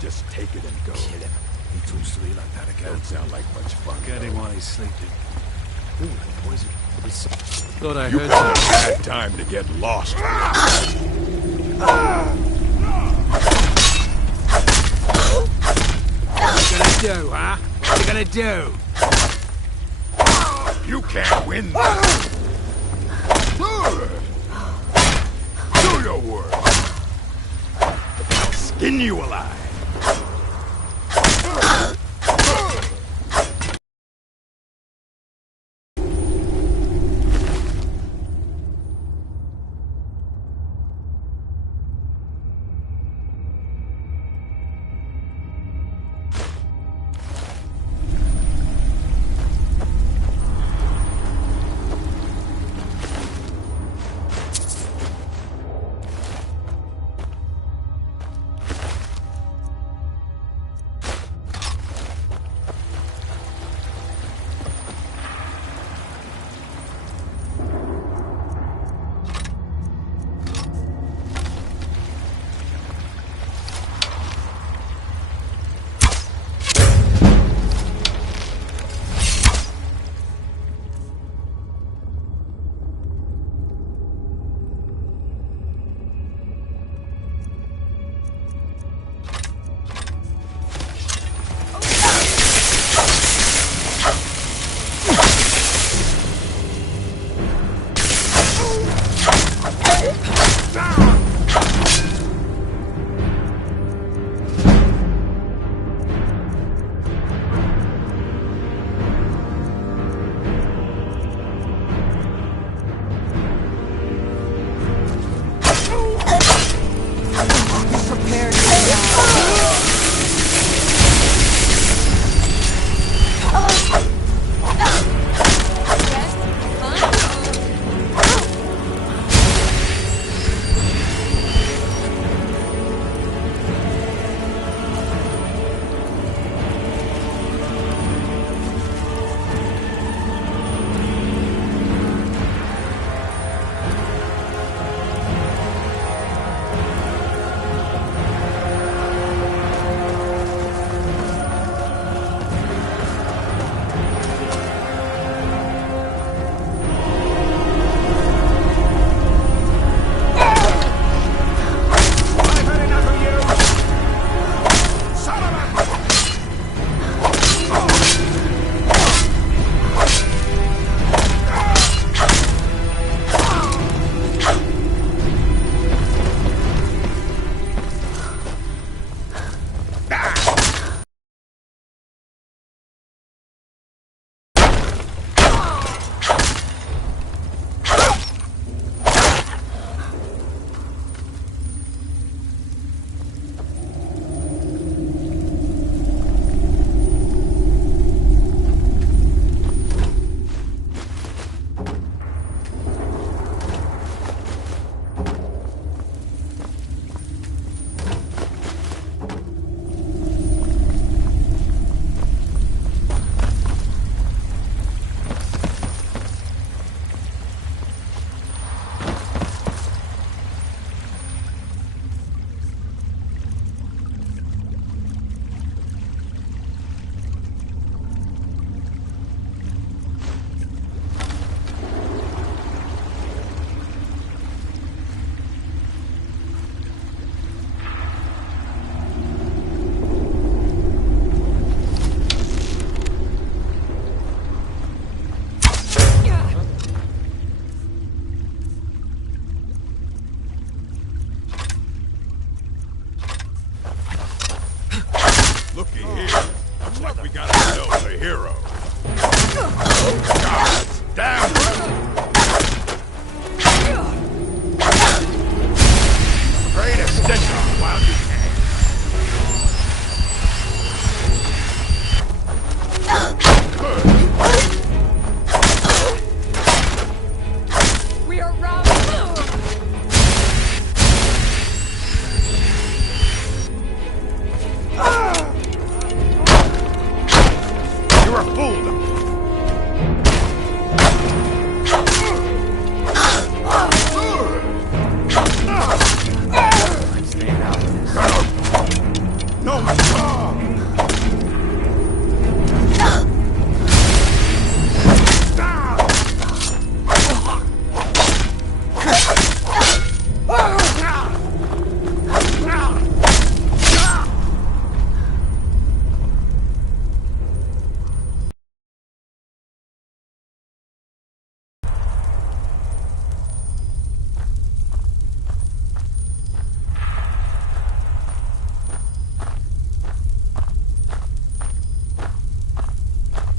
Just take it and go. Kill him. He talks to me like that again. Don't sound like much fun. Get him while he's sleeping. Ooh, poison. Thought I You heard call that. bad time to get lost. What you gonna do, huh? What you gonna do? You can't win this. Do your work. I'll skin you alive.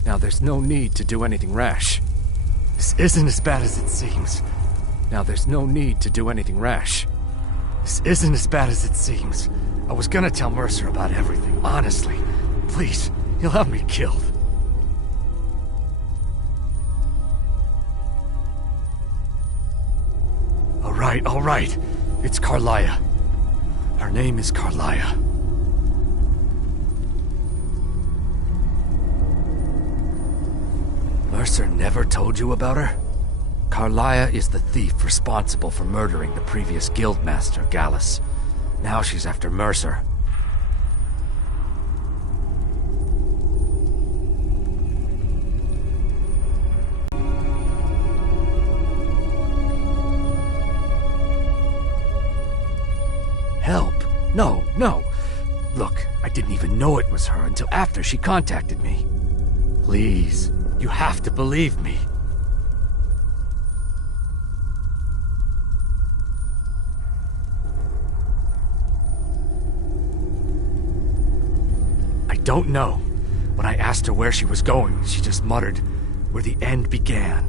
Now there's no need to do anything rash. This isn't as bad as it seems. Now there's no need to do anything rash. This isn't as bad as it seems. I was gonna tell Mercer about everything, honestly. Please, he'll have me killed. All right. It's Carlia. Her name is Carlia. Mercer never told you about her? Carlia is the thief responsible for murdering the previous guildmaster, Gallus. Now she's after Mercer. Help? No. Look, I didn't even know it was her until after she contacted me. Please, you have to believe me. I don't know. When I asked her where she was going, she just muttered, "Where the end began."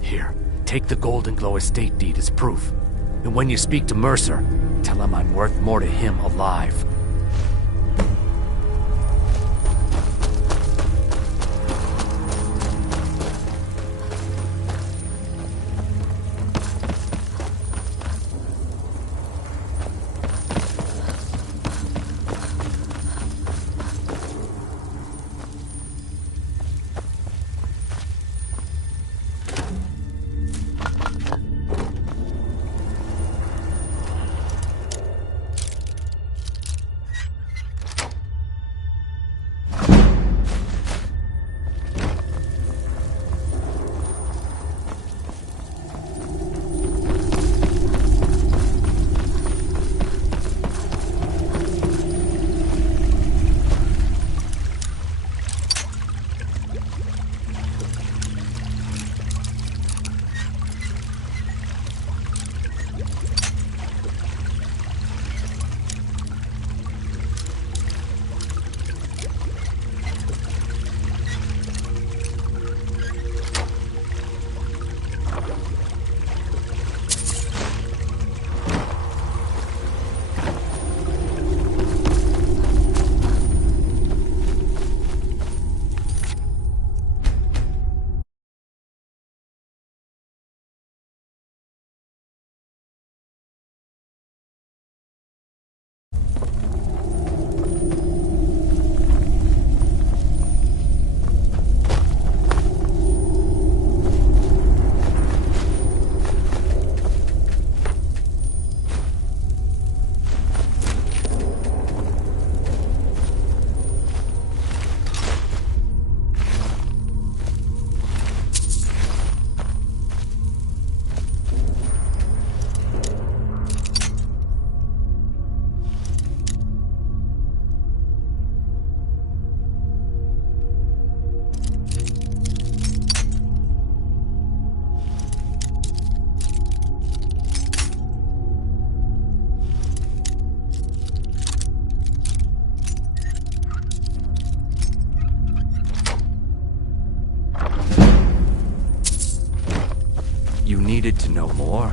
Here, take the Golden Glow estate deed as proof. And when you speak to Mercer, tell him I'm worth more to him alive. You needed to know more?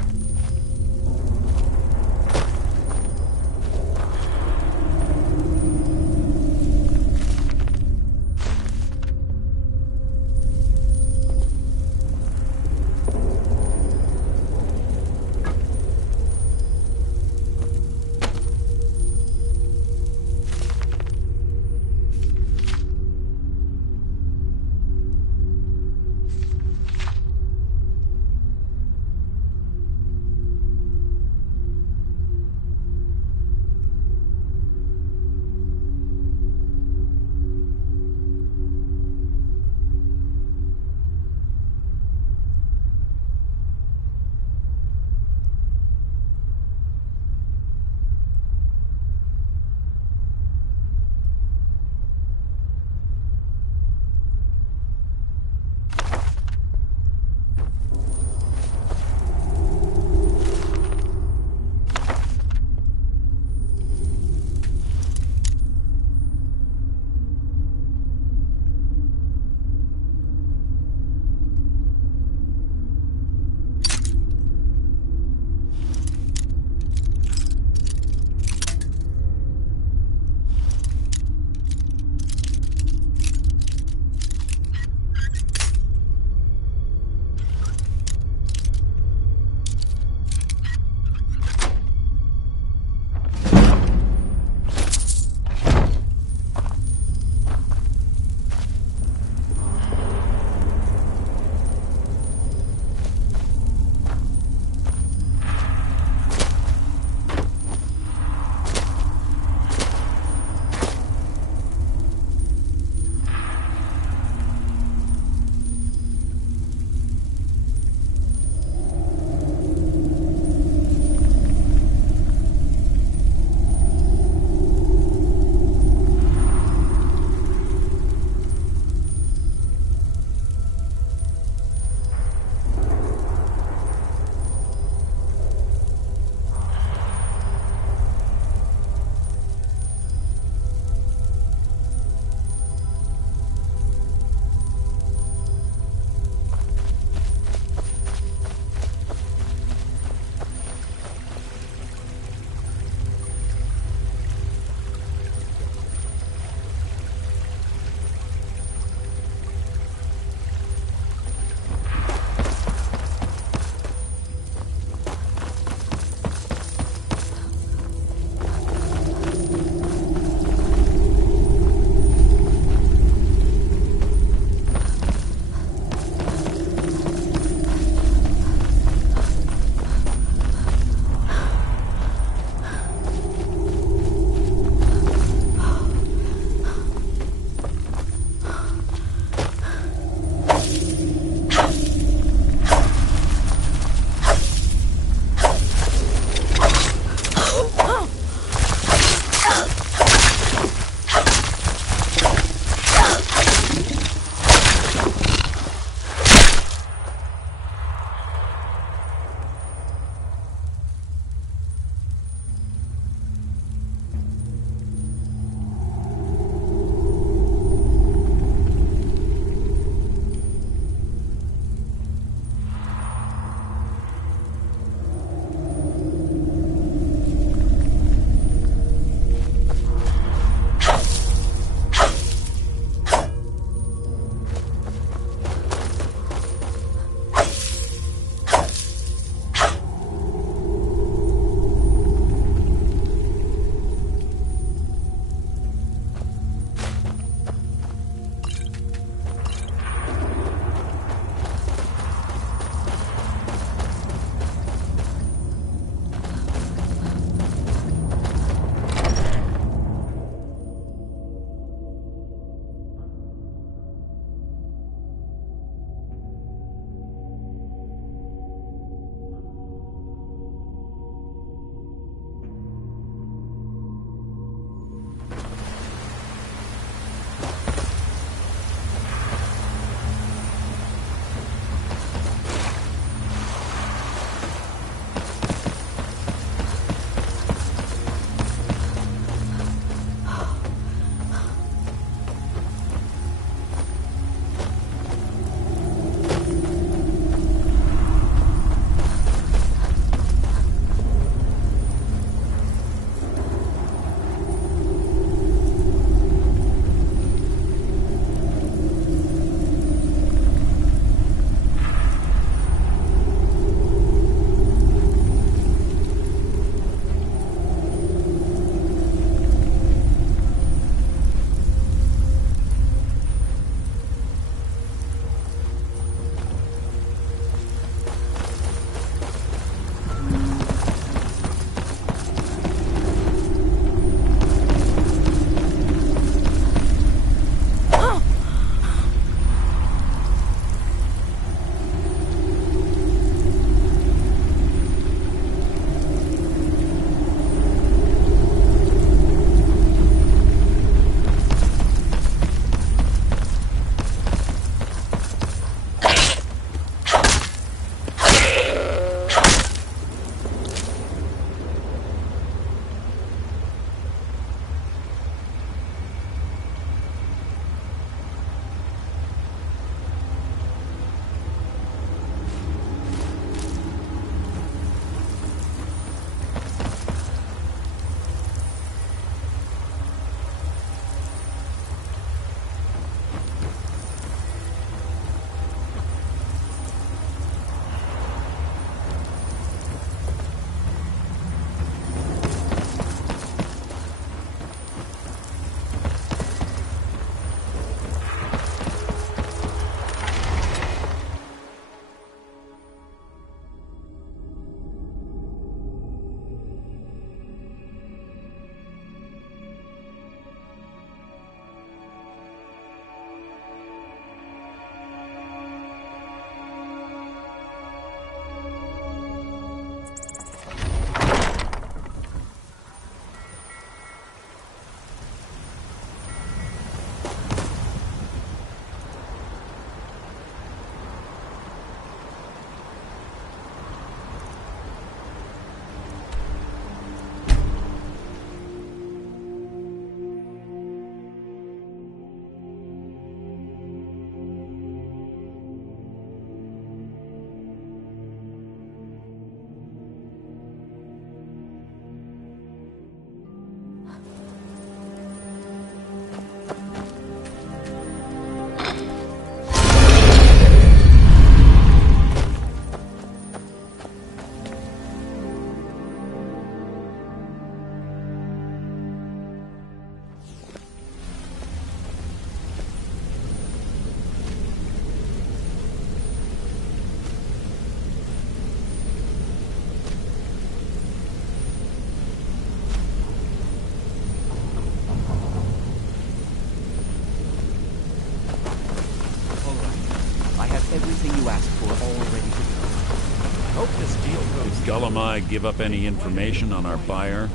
Gullumai give up any information on our buyer?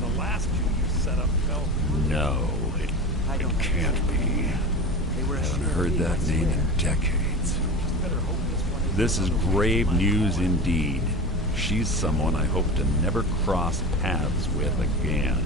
The last two you set up fell. No, it can't be. I haven't heard that name in decades. This is grave news indeed. She's someone I hope to never cross paths with again.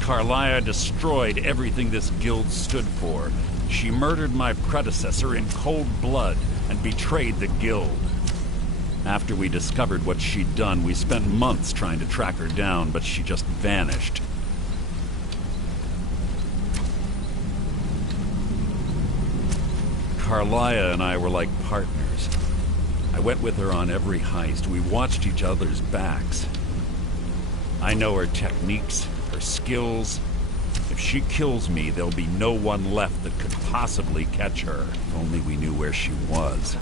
Carlia destroyed everything this guild stood for. She murdered my predecessor in cold blood and betrayed the guild. After we discovered what she'd done, we spent months trying to track her down, but she just vanished. Carlia and I were like partners. I went with her on every heist. We watched each other's backs. I know her techniques, her skills. If she kills me, there'll be no one left that could possibly catch her. If only we knew where she was.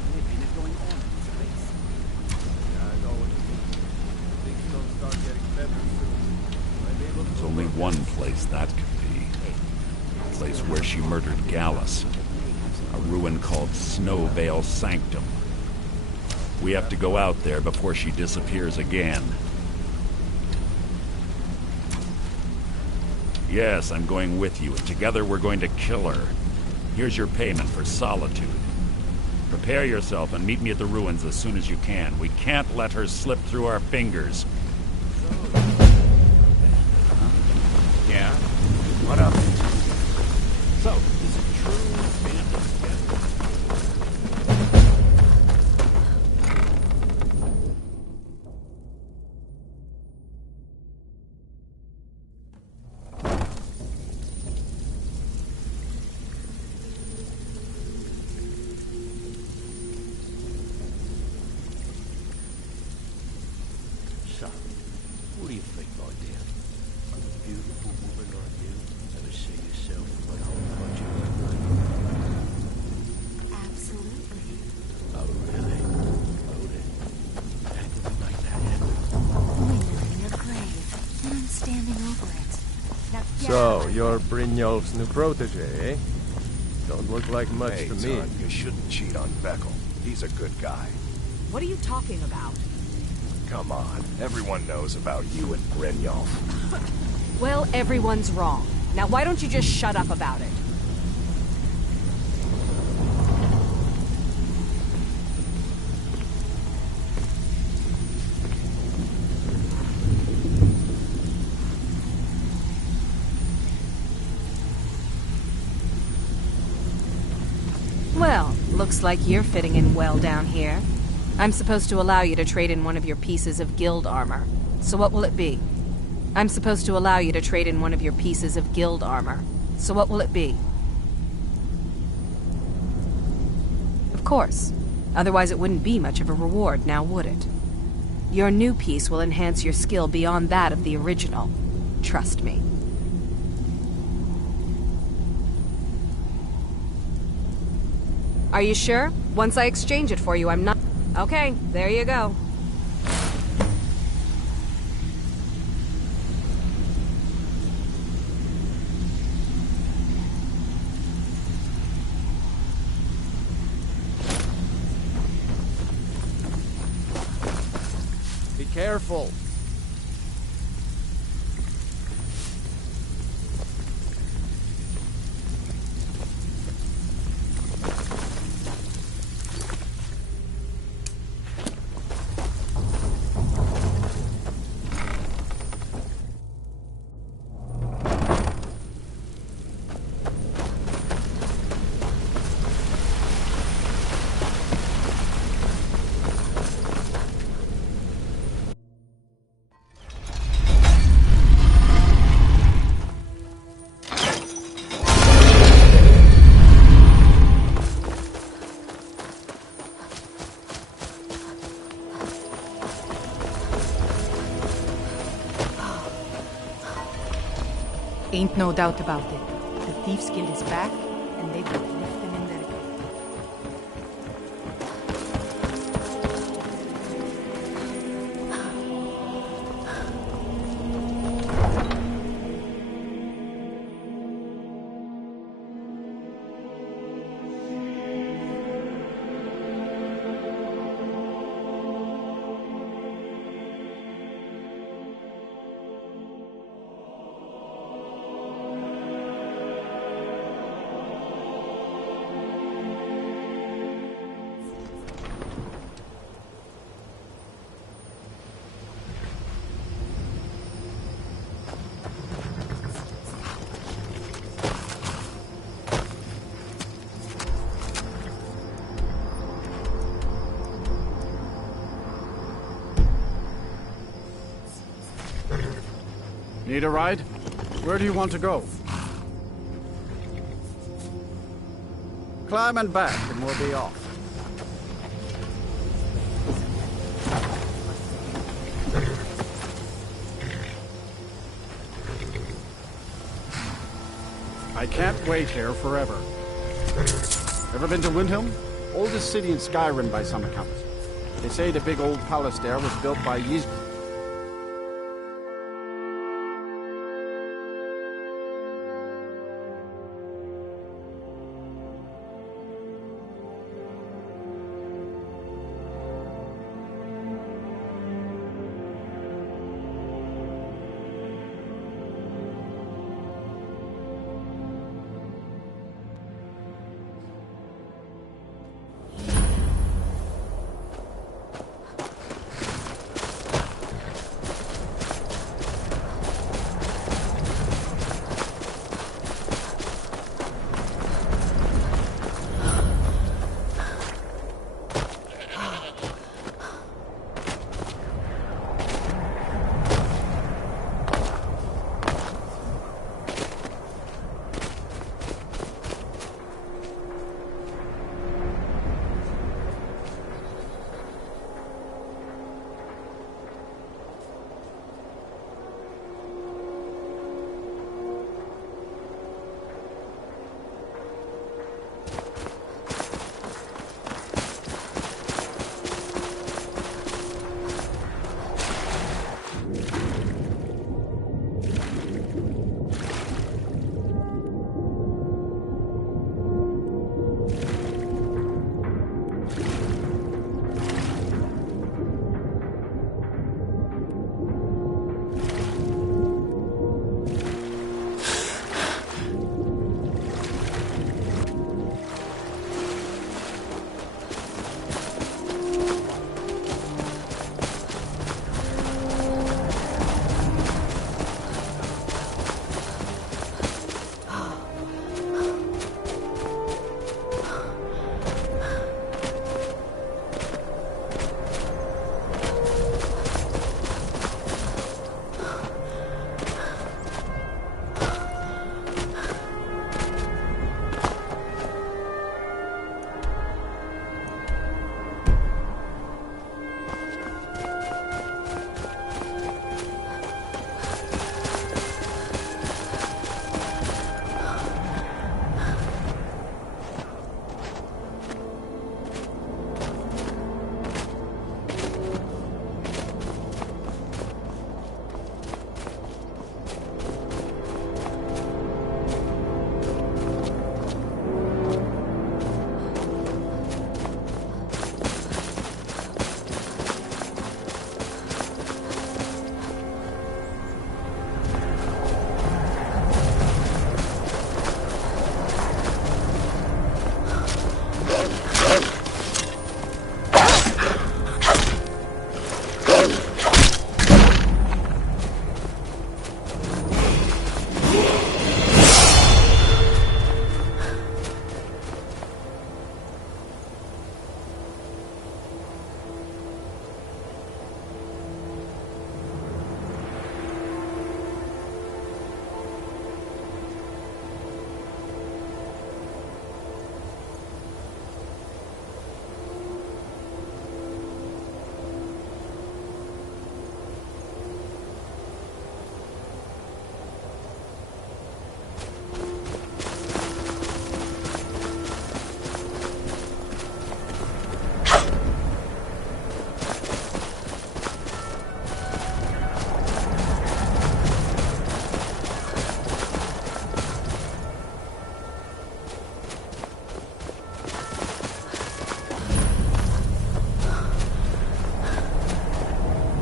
There's only one place that could be. The place where she murdered Gallus. A ruin called Snowvale Sanctum. We have to go out there before she disappears again. Yes, I'm going with you, and together we're going to kill her. Here's your payment for solitude. Prepare yourself and meet me at the ruins as soon as you can. We can't let her slip through our fingers. Yeah? What up? So, is it true bandits What do you think, my dear? A beautiful woman like you ever see yourself on a whole project like that? Absolutely. Oh, really? Oh, then. How did we make that happen? We know in your grave, and I'm standing over it. Now get So, out. you're Brynjolf's new protege, eh? Don't look like much Hey, to me. son, you shouldn't cheat on Beckel. He's a good guy. What are you talking about? Come on, everyone knows about you and Brynjolf. Well, everyone's wrong. Now why don't you just shut up about it? Well, looks like you're fitting in well down here. I'm supposed to allow you to trade in one of your pieces of guild armor. So what will it be? I'm supposed to allow you to trade in one of your pieces of guild armor. So what will it be? Of course. Otherwise it wouldn't be much of a reward, now would it? Your new piece will enhance your skill beyond that of the original. Trust me. Are you sure? Once I exchange it for you, I'm not... Okay, there you go. Be careful. Ain't no doubt about it. The Thieves Guild is back, and they've got lifting in their grave. Need a ride? Where do you want to go? Climb and back, and we'll be off. I can't wait here forever. Ever been to Windhelm? Oldest city in Skyrim by some accounts. They say the big old palace there was built by HIII.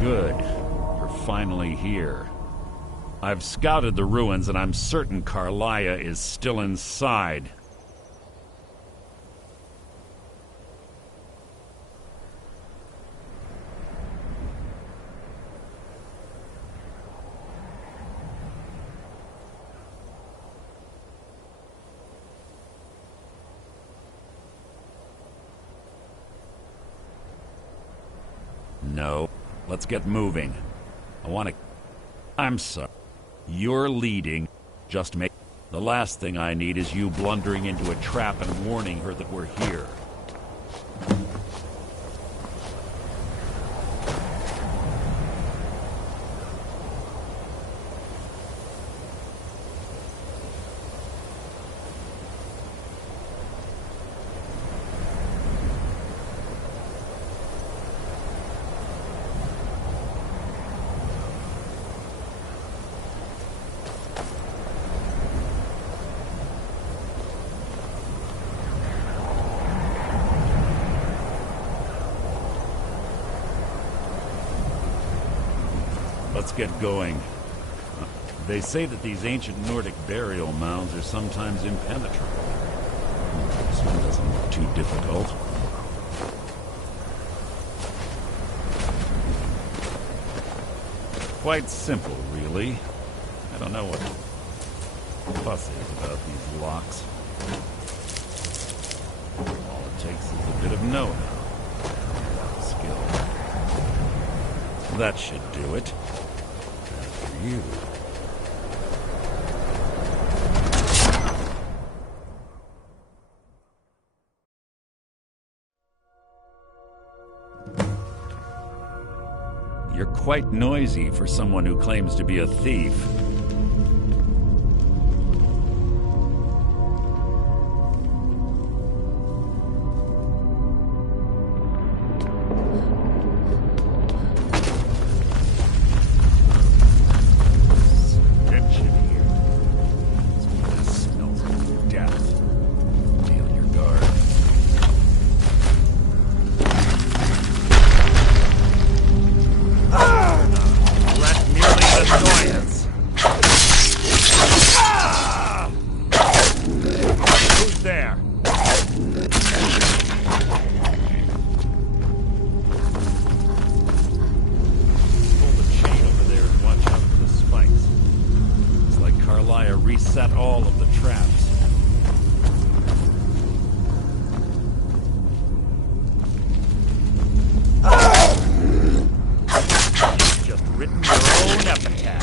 Good. You're finally here. I've scouted the ruins and I'm certain Carlia is still inside. No. Let's get moving. I want to... I'm sorry. You're leading. Just make... The last thing I need is you blundering into a trap and warning her that we're here. Let's get going. They say that these ancient Nordic burial mounds are sometimes impenetrable. This one doesn't look too difficult. Quite simple, really. I don't know what the fuss is about these locks. All it takes is a bit of know-how. Skill. That should do it. After you. You're quite noisy for someone who claims to be a thief. Reset all of the traps. You've just written your own epitaph.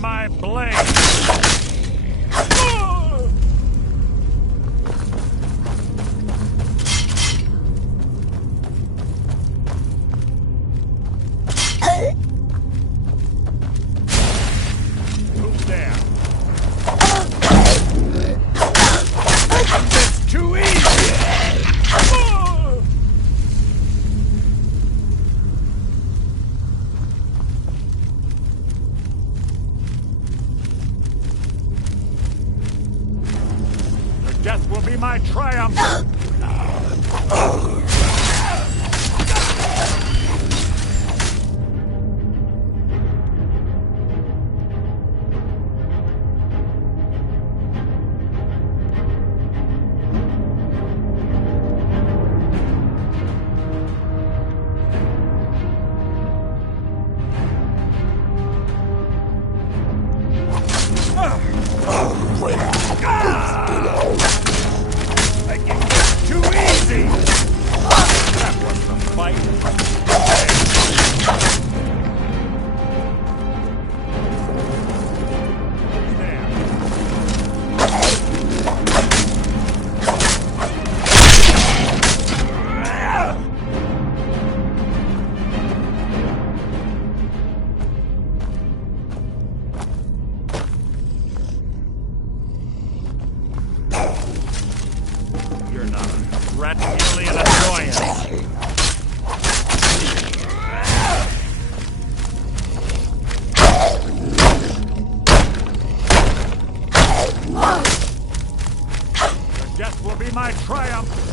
My blade! Who's there? It's too easy! Death will be my triumph! Too easy! rat alien annoyance. Your death will be my triumph.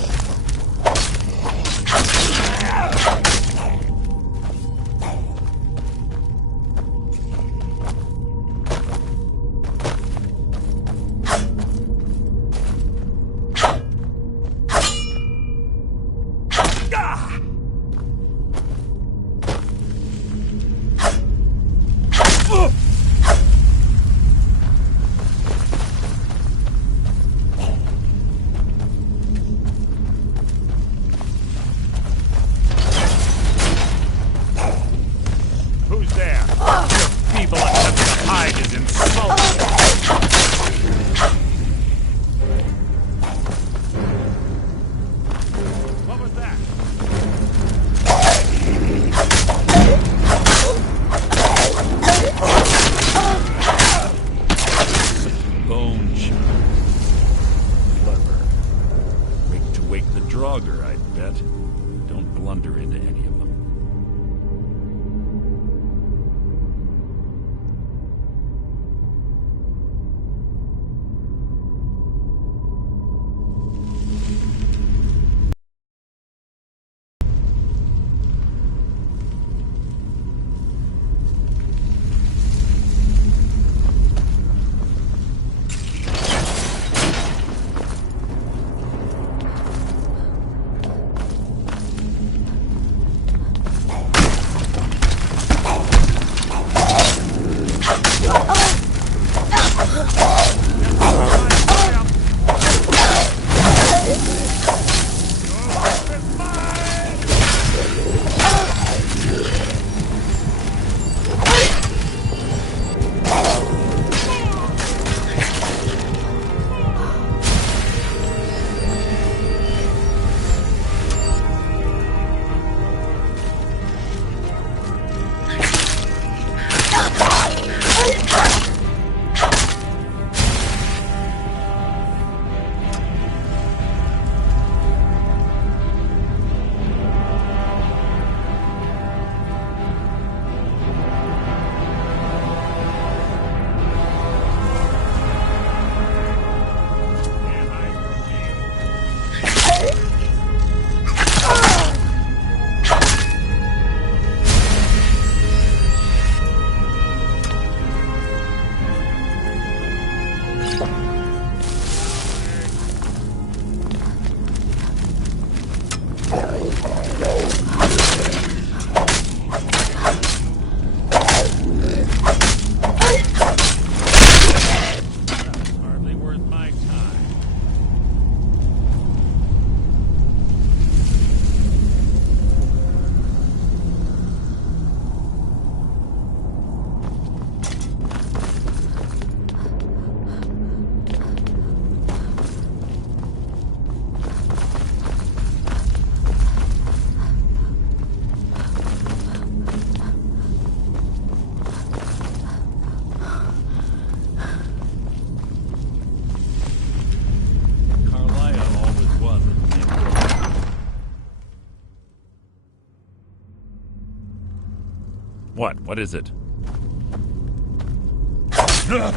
What is it? There.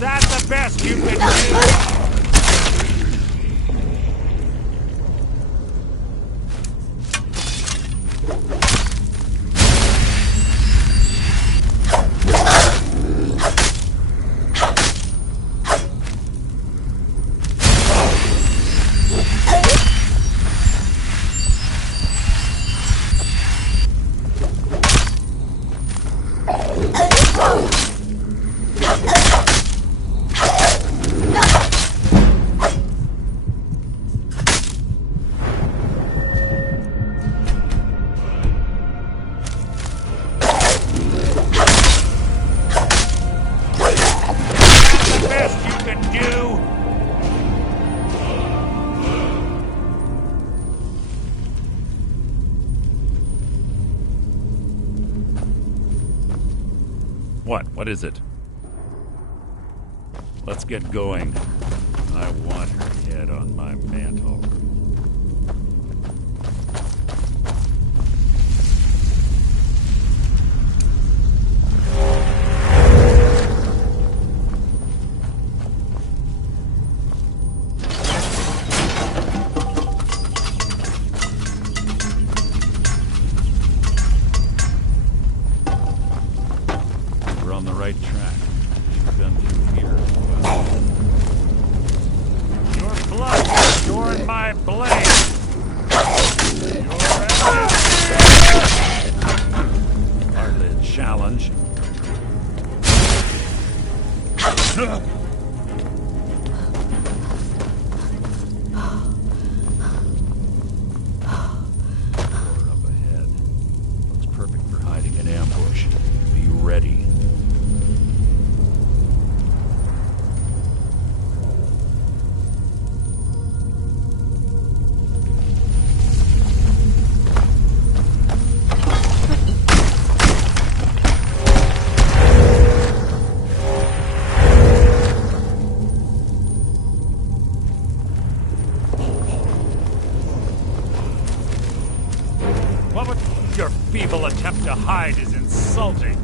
that the best you can do? What is it? Let's get going. I want her head on my mantle. Attempt to hide is insulting.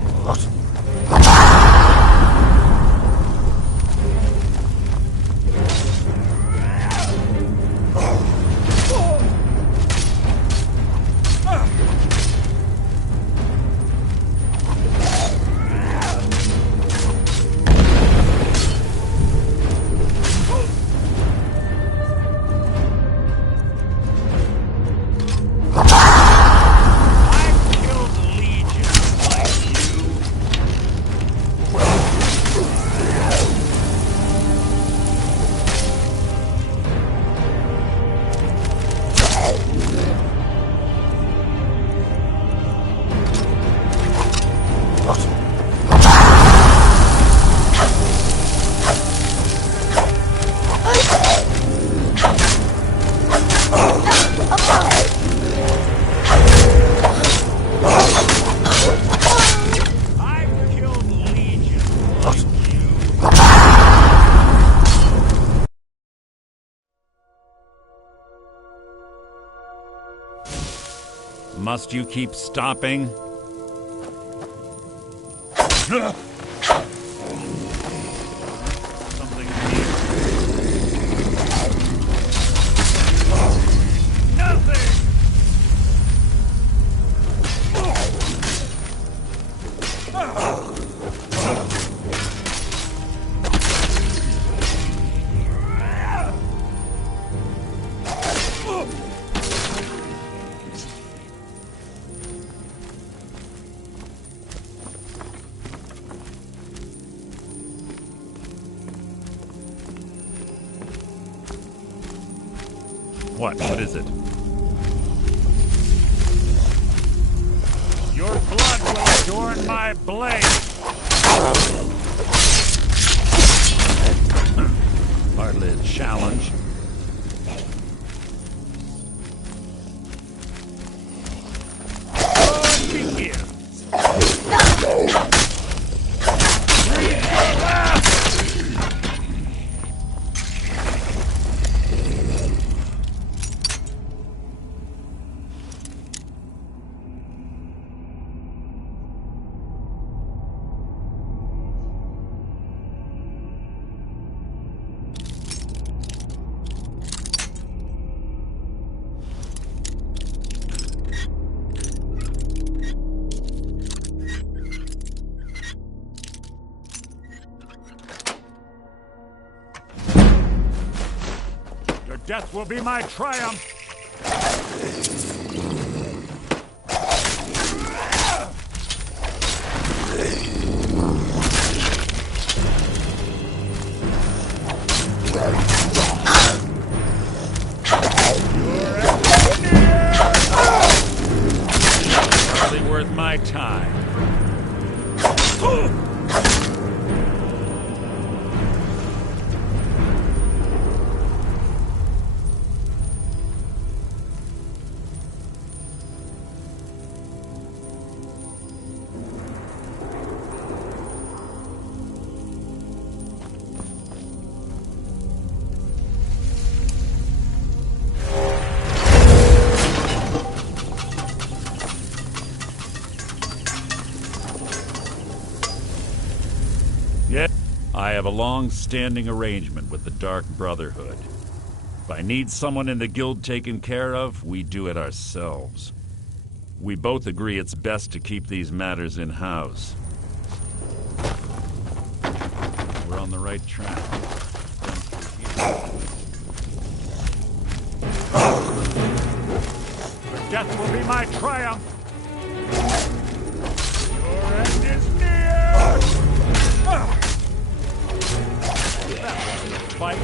Must you keep stopping? Something here. Nothing! What is it? Your blood will adorn my blade! Hardly a challenge. Oh, it begins! Death will be my triumph! Hardly worth my time. I have a long-standing arrangement with the Dark Brotherhood. If I need someone in the guild taken care of, we do it ourselves. We both agree it's best to keep these matters in-house. We're on the right track. But death will be my triumph! Your end is near! Fight.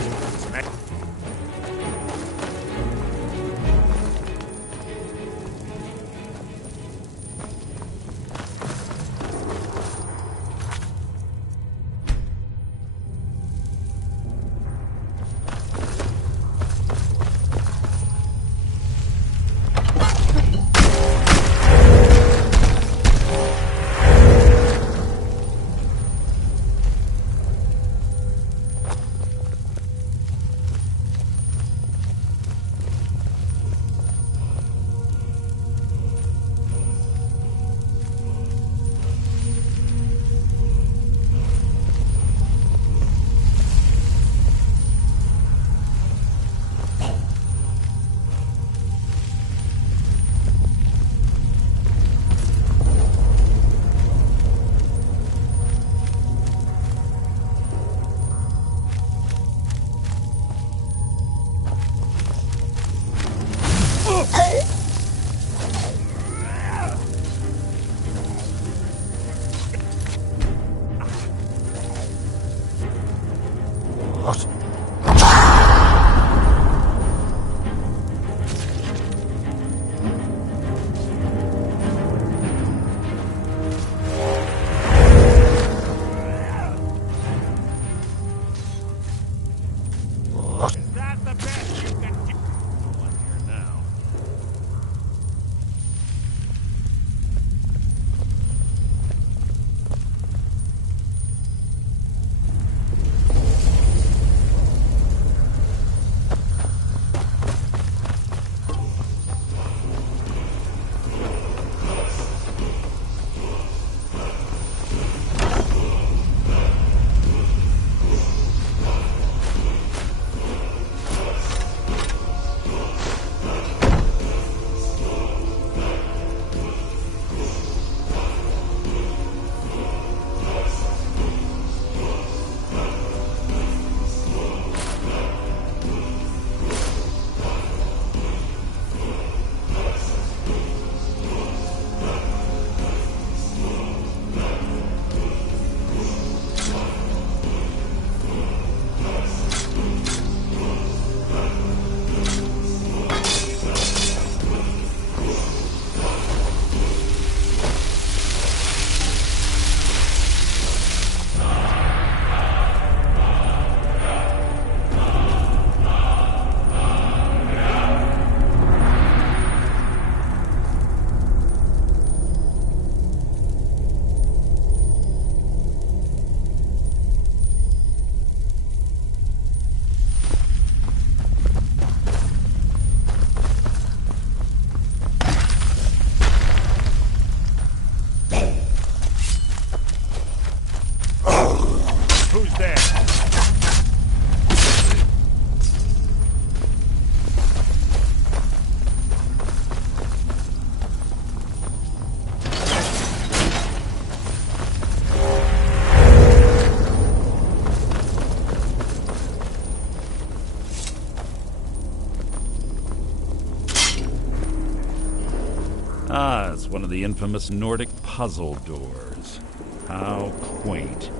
Ah, it's one of the infamous Nordic puzzle doors. How quaint.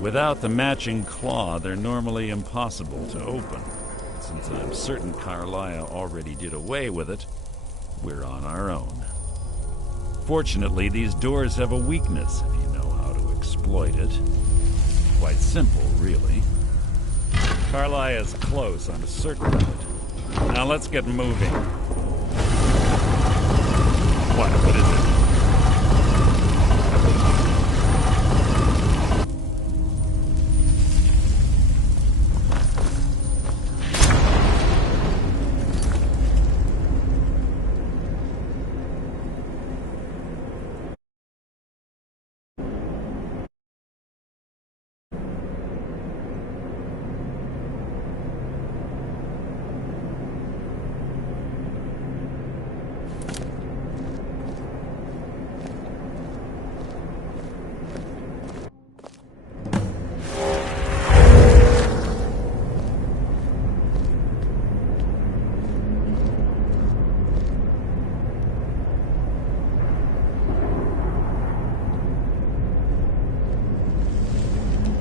Without the matching claw, they're normally impossible to open. Since I'm certain Carlia already did away with it, we're on our own. Fortunately, these doors have a weakness if you know how to exploit it. Quite simple, really. Carlia is close, I'm certain of it. Now let's get moving. What is it?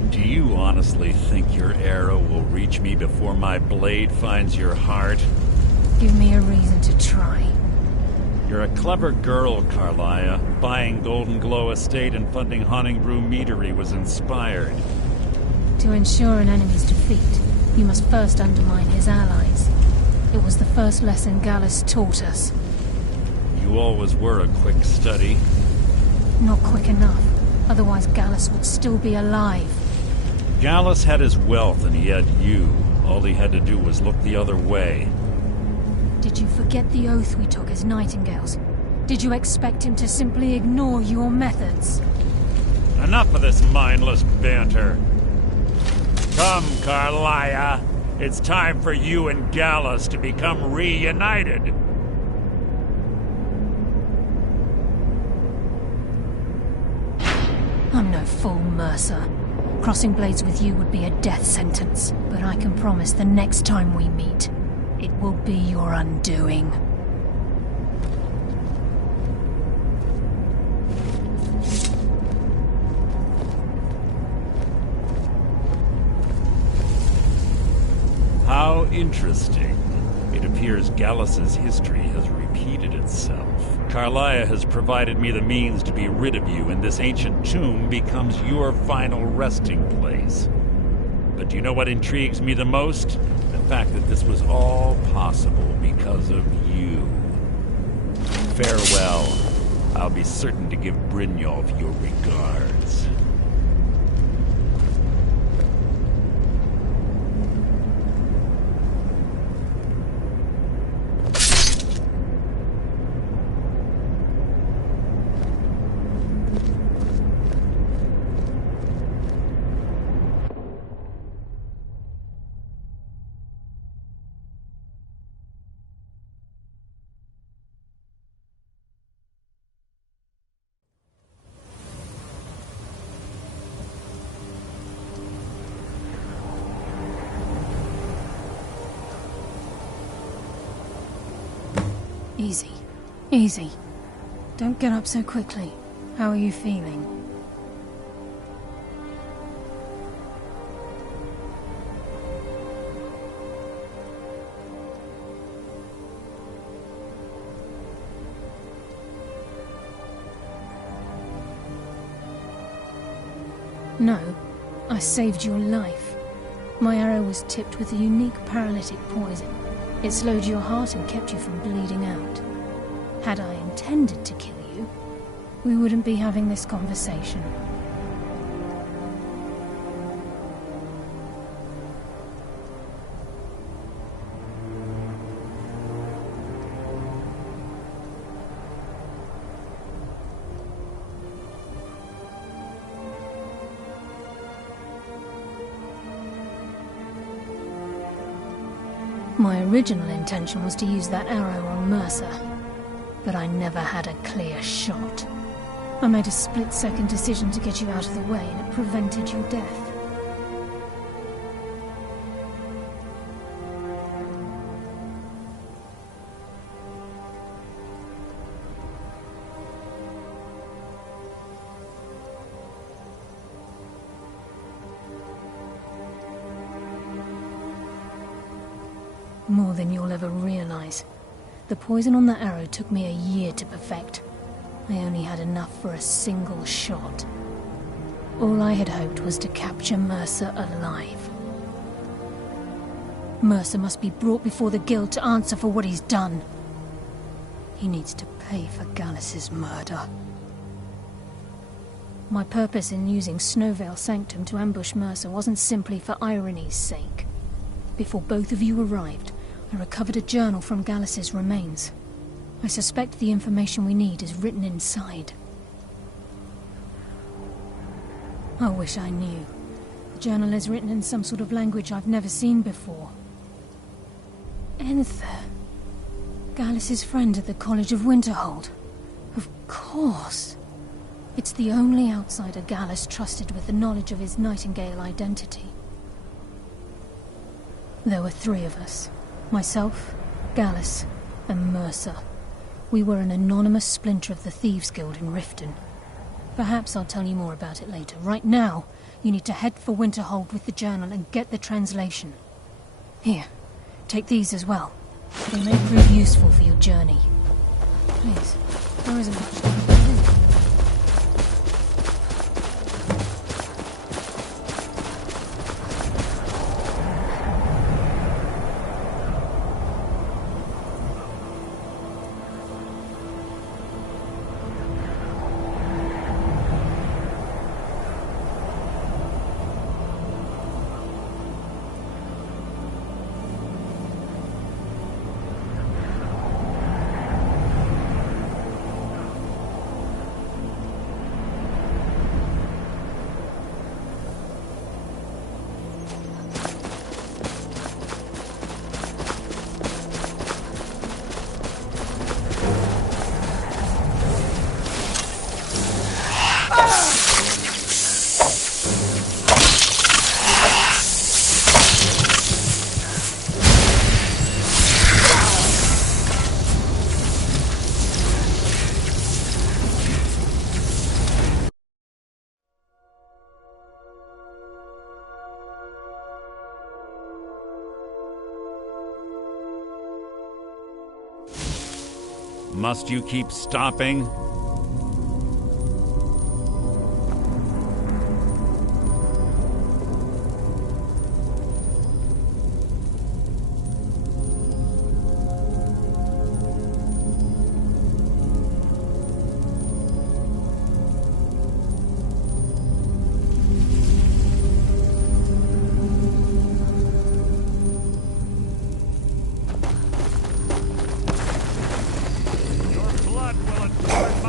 Do you honestly think your arrow will reach me before my blade finds your heart? Give me a reason to try. You're a clever girl, Carlia. Buying Golden Glow Estate and funding Haunting Brew Meadery was inspired. To ensure an enemy's defeat, you must first undermine his allies. It was the first lesson Gallus taught us. You always were a quick study. Not quick enough, otherwise Gallus would still be alive. Gallus had his wealth and he had you. All he had to do was look the other way. Did you forget the oath we took as Nightingales? Did you expect him to simply ignore your methods? Enough of this mindless banter. Come, Carlia. It's time for you and Gallus to become reunited. I'm no fool, Mercer. Crossing blades with you would be a death sentence, but I can promise the next time we meet, it will be your undoing. How interesting. It appears Gallus's history has repeated itself. Carlia has provided me the means to be rid of you, and this ancient tomb becomes your final resting place. But do you know what intrigues me the most? The fact that this was all possible because of you. Farewell. I'll be certain to give Brynjolf your regards. Easy. Easy. Don't get up so quickly. How are you feeling? No, I saved your life. My arrow was tipped with a unique paralytic poison. It slowed your heart and kept you from bleeding out. Had I intended to kill you, we wouldn't be having this conversation. My original intention was to use that arrow on Mercer, but I never had a clear shot. I made a split-second decision to get you out of the way, and it prevented your death. more than you'll ever realize. The poison on that arrow took me a year to perfect. I only had enough for a single shot. All I had hoped was to capture Mercer alive. Mercer must be brought before the Guild to answer for what he's done. He needs to pay for Gallus's murder. My purpose in using Snowvale Sanctum to ambush Mercer wasn't simply for irony's sake. Before both of you arrived, I recovered a journal from Gallus's remains. I suspect the information we need is written inside. I wish I knew. The journal is written in some sort of language I've never seen before. Enther. Gallus's friend at the College of Winterhold. Of course. It's the only outsider Gallus trusted with the knowledge of his Nightingale identity. There were 3 of us. Myself, Gallus, and Mercer. We were an anonymous splinter of the Thieves Guild in Riften. Perhaps I'll tell you more about it later. Right now, you need to head for Winterhold with the journal and get the translation. Here, take these as well. They may prove useful for your journey. Please, there isn't much time to do. Must you keep stopping? Your blood will atone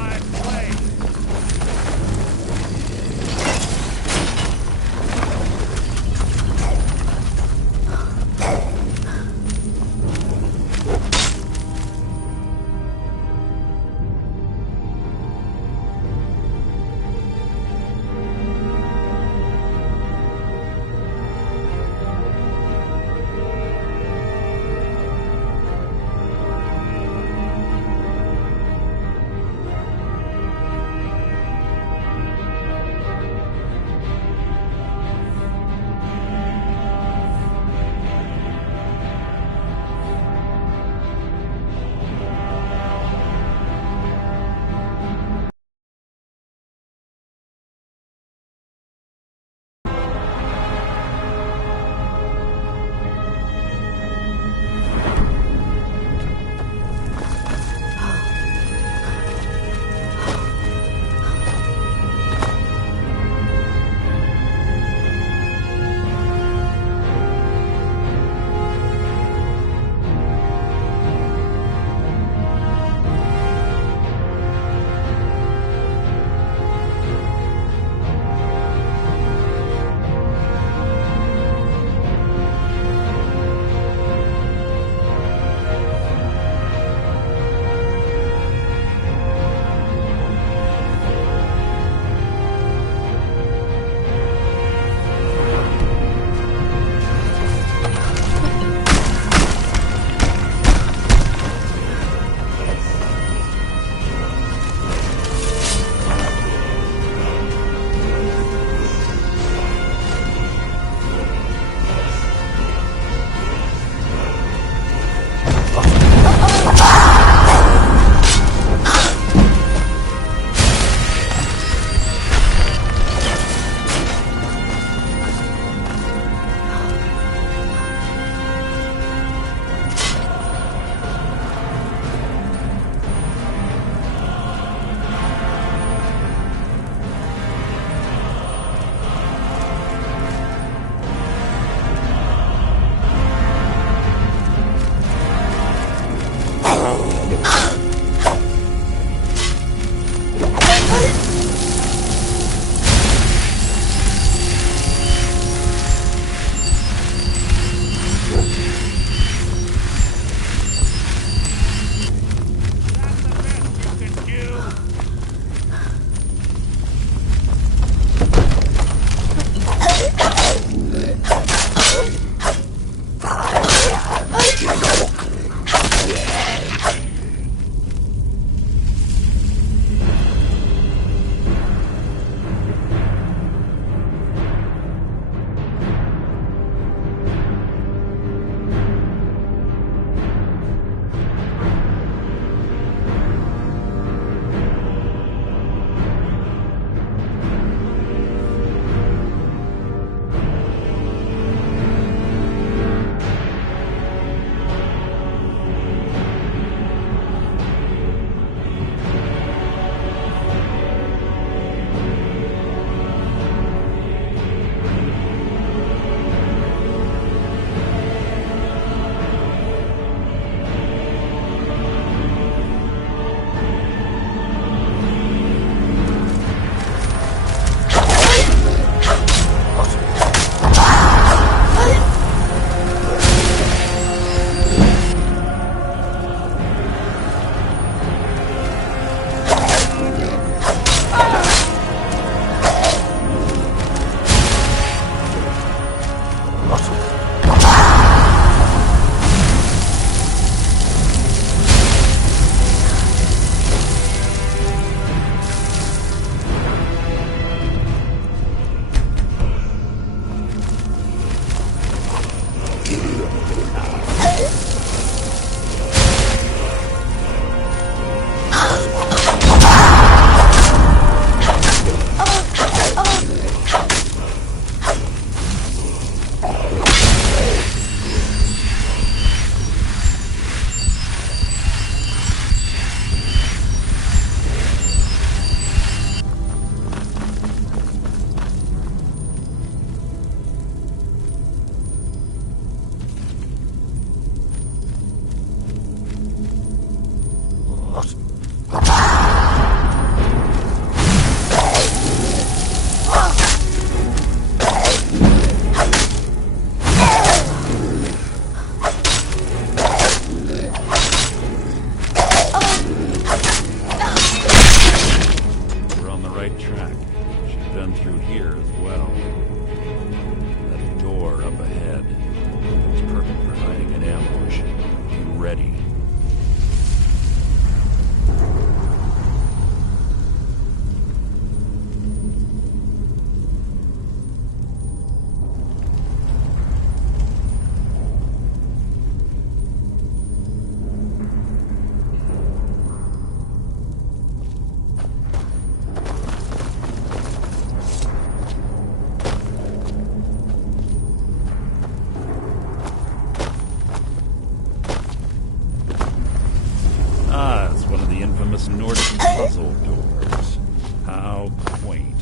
Nordic puzzle doors. How quaint.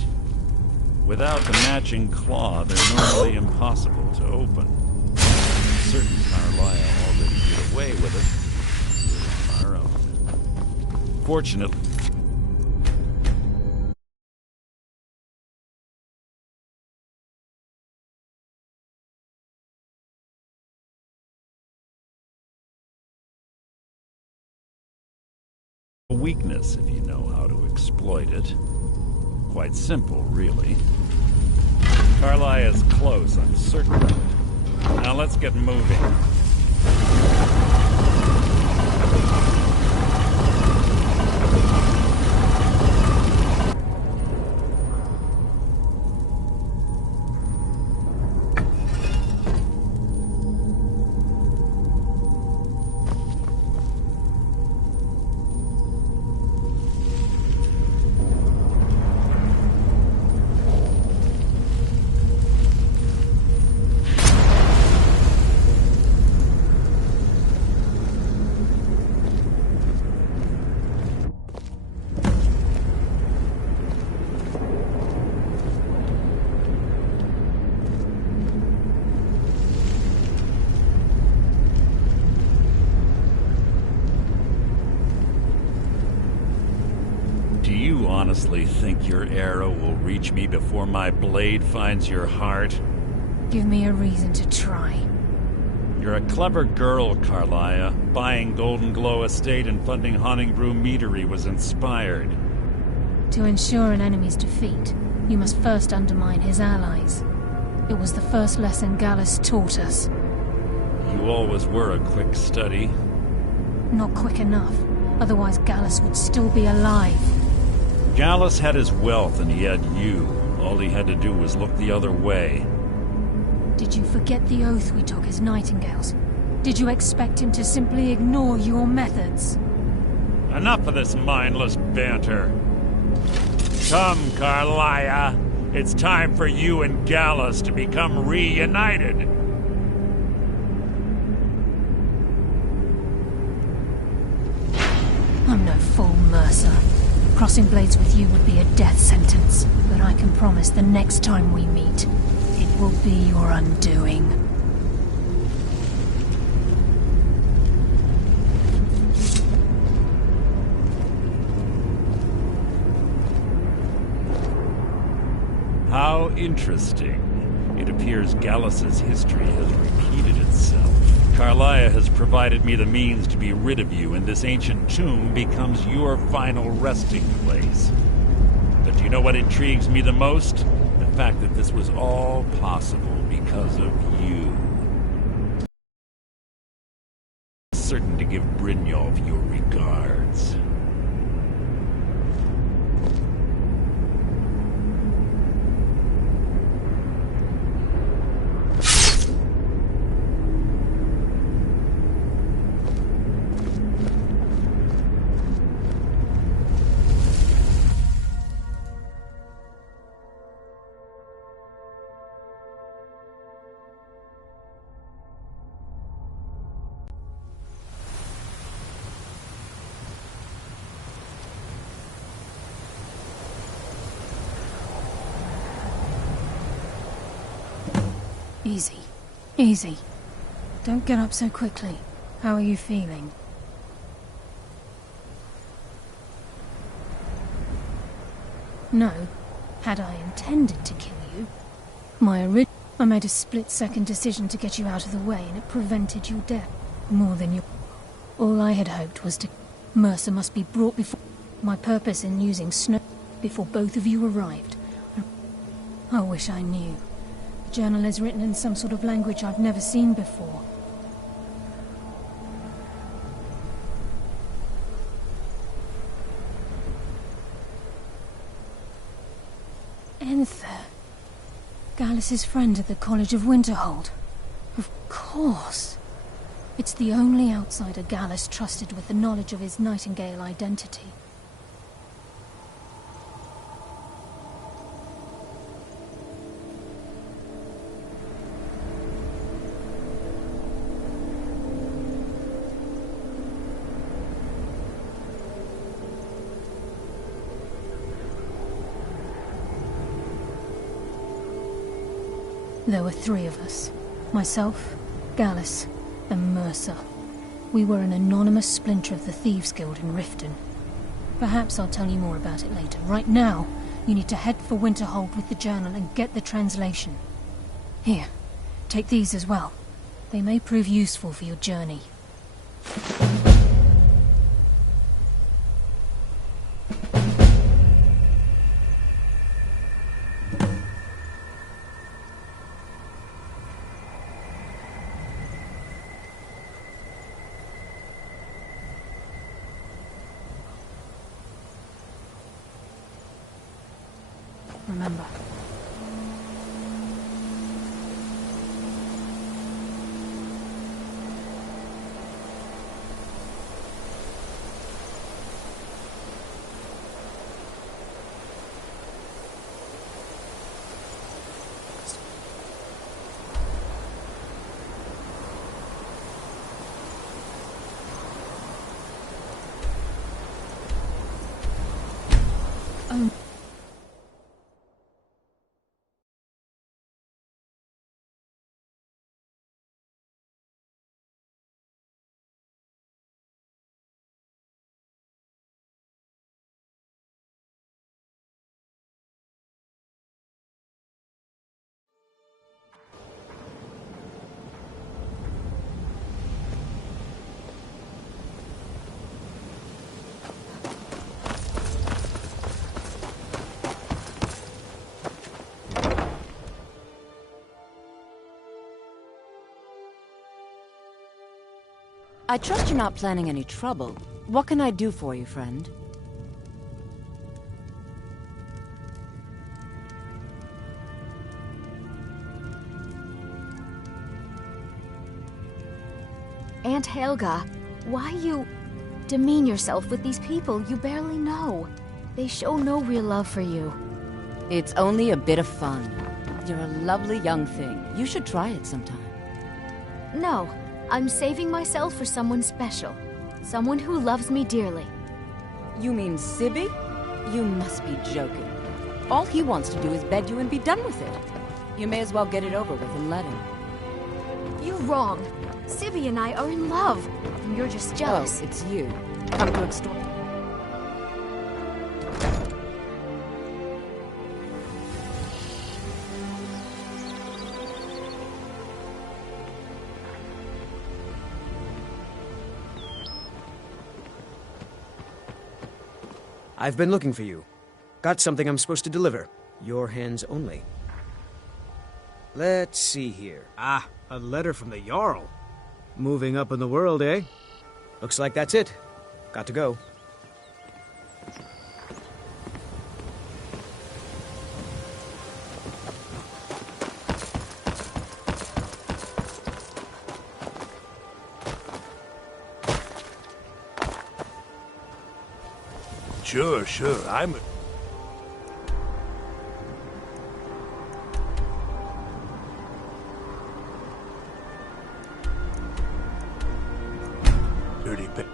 Without the matching claw, they're normally impossible to open. Certain Carlisle already did away with it. We're on our own. Fortunately, a weakness if you know how to exploit it. Quite simple, really. Carlisle is close, I'm certain of it. Now let's get moving. honestly think your arrow will reach me before my blade finds your heart? Give me a reason to try. You're a clever girl, Carlia. Buying Golden Glow Estate and funding Haunting Brew Meadery was inspired. To ensure an enemy's defeat, you must first undermine his allies. It was the first lesson Gallus taught us. You always were a quick study. Not quick enough. Otherwise Gallus would still be alive. Gallus had his wealth and he had you. All he had to do was look the other way. Did you forget the oath we took as Nightingales? Did you expect him to simply ignore your methods? Enough of this mindless banter. Come, Carlia. It's time for you and Gallus to become reunited. I'm no fool, Mercer. Crossing blades with you would be a death sentence, but I can promise the next time we meet, it will be your undoing. How interesting. It appears Gallus's history has repeated itself. Carlia has provided me the means to be rid of you, and this ancient tomb becomes your final resting place. But do you know what intrigues me the most? The fact that this was all possible because of you. Certain to give Brynjolf your regards. Easy. Easy. Don't get up so quickly. How are you feeling? No. Had I intended to kill you, I made a split-second decision to get you out of the way, and it prevented your death. More than your... All I had hoped was to... Mercer must be brought before... My purpose in using snow before both of you arrived. I wish I knew. The journal is written in some sort of language I've never seen before. Enther. Gallus's friend at the College of Winterhold. Of course. It's the only outsider Gallus trusted with the knowledge of his Nightingale identity. There were three of us. Myself, Gallus, and Mercer. We were an anonymous splinter of the Thieves' Guild in Riften. Perhaps I'll tell you more about it later. Right now, you need to head for Winterhold with the journal and get the translation. Here, take these as well. They may prove useful for your journey. Remember. Oh. I trust you're not planning any trouble. What can I do for you, friend? Aunt Helga, why you demean yourself with these people you barely know? They show no real love for you. It's only a bit of fun. You're a lovely young thing. You should try it sometime. No, I'm saving myself for someone special. Someone who loves me dearly. You mean Sibby? You must be joking. All he wants to do is bed you and be done with it. You may as well get it over with and let him. You're wrong. Sibby and I are in love, and you're just jealous. Oh, it's you. Come to extort. I've been looking for you. Got something I'm supposed to deliver. Your hands only. Let's see here. Ah, a letter from the Jarl. Moving up in the world, eh? Looks like that's it. Got to go. Sure, I'm... Dirty pig.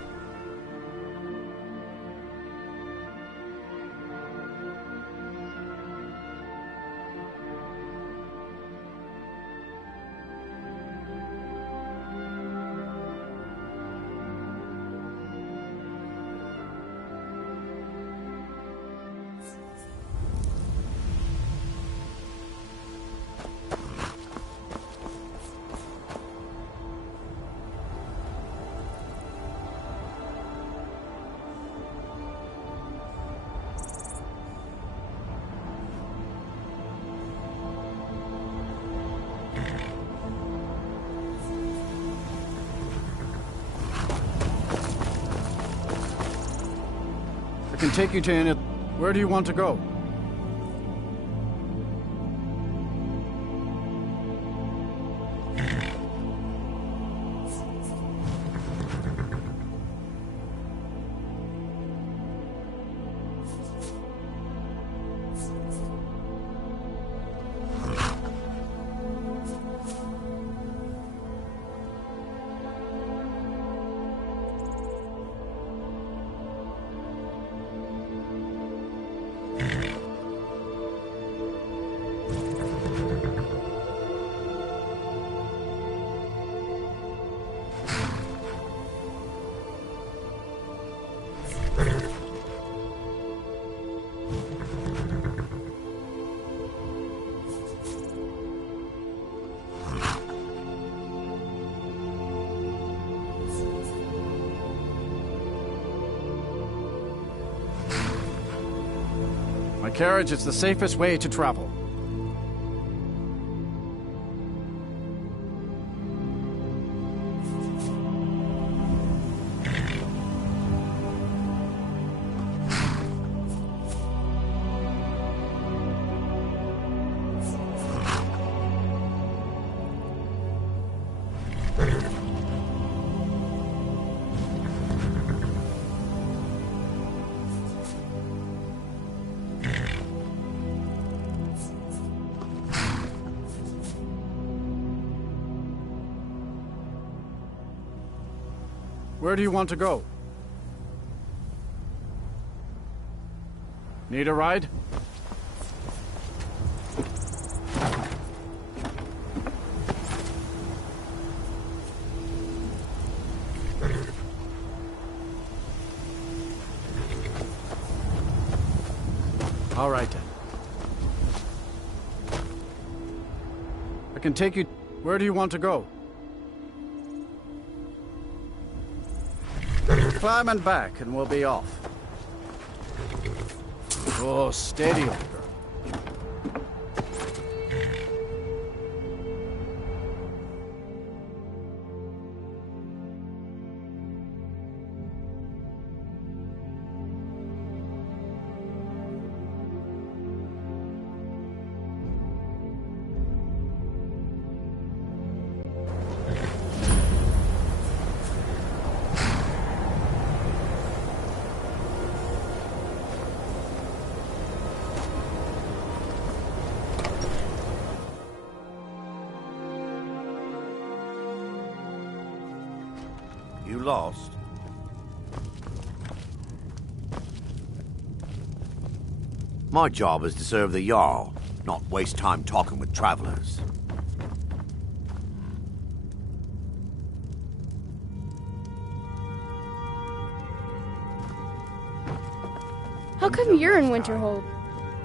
I can take you to any... Where do you want to go? My carriage is the safest way to travel. Where do you want to go? Need a ride? All right then. I can take you... Where do you want to go? Climb and back, and we'll be off. Oh, steady, old girl. lost? My job is to serve the Jarl, not waste time talking with travelers. How come you're in Winterhold?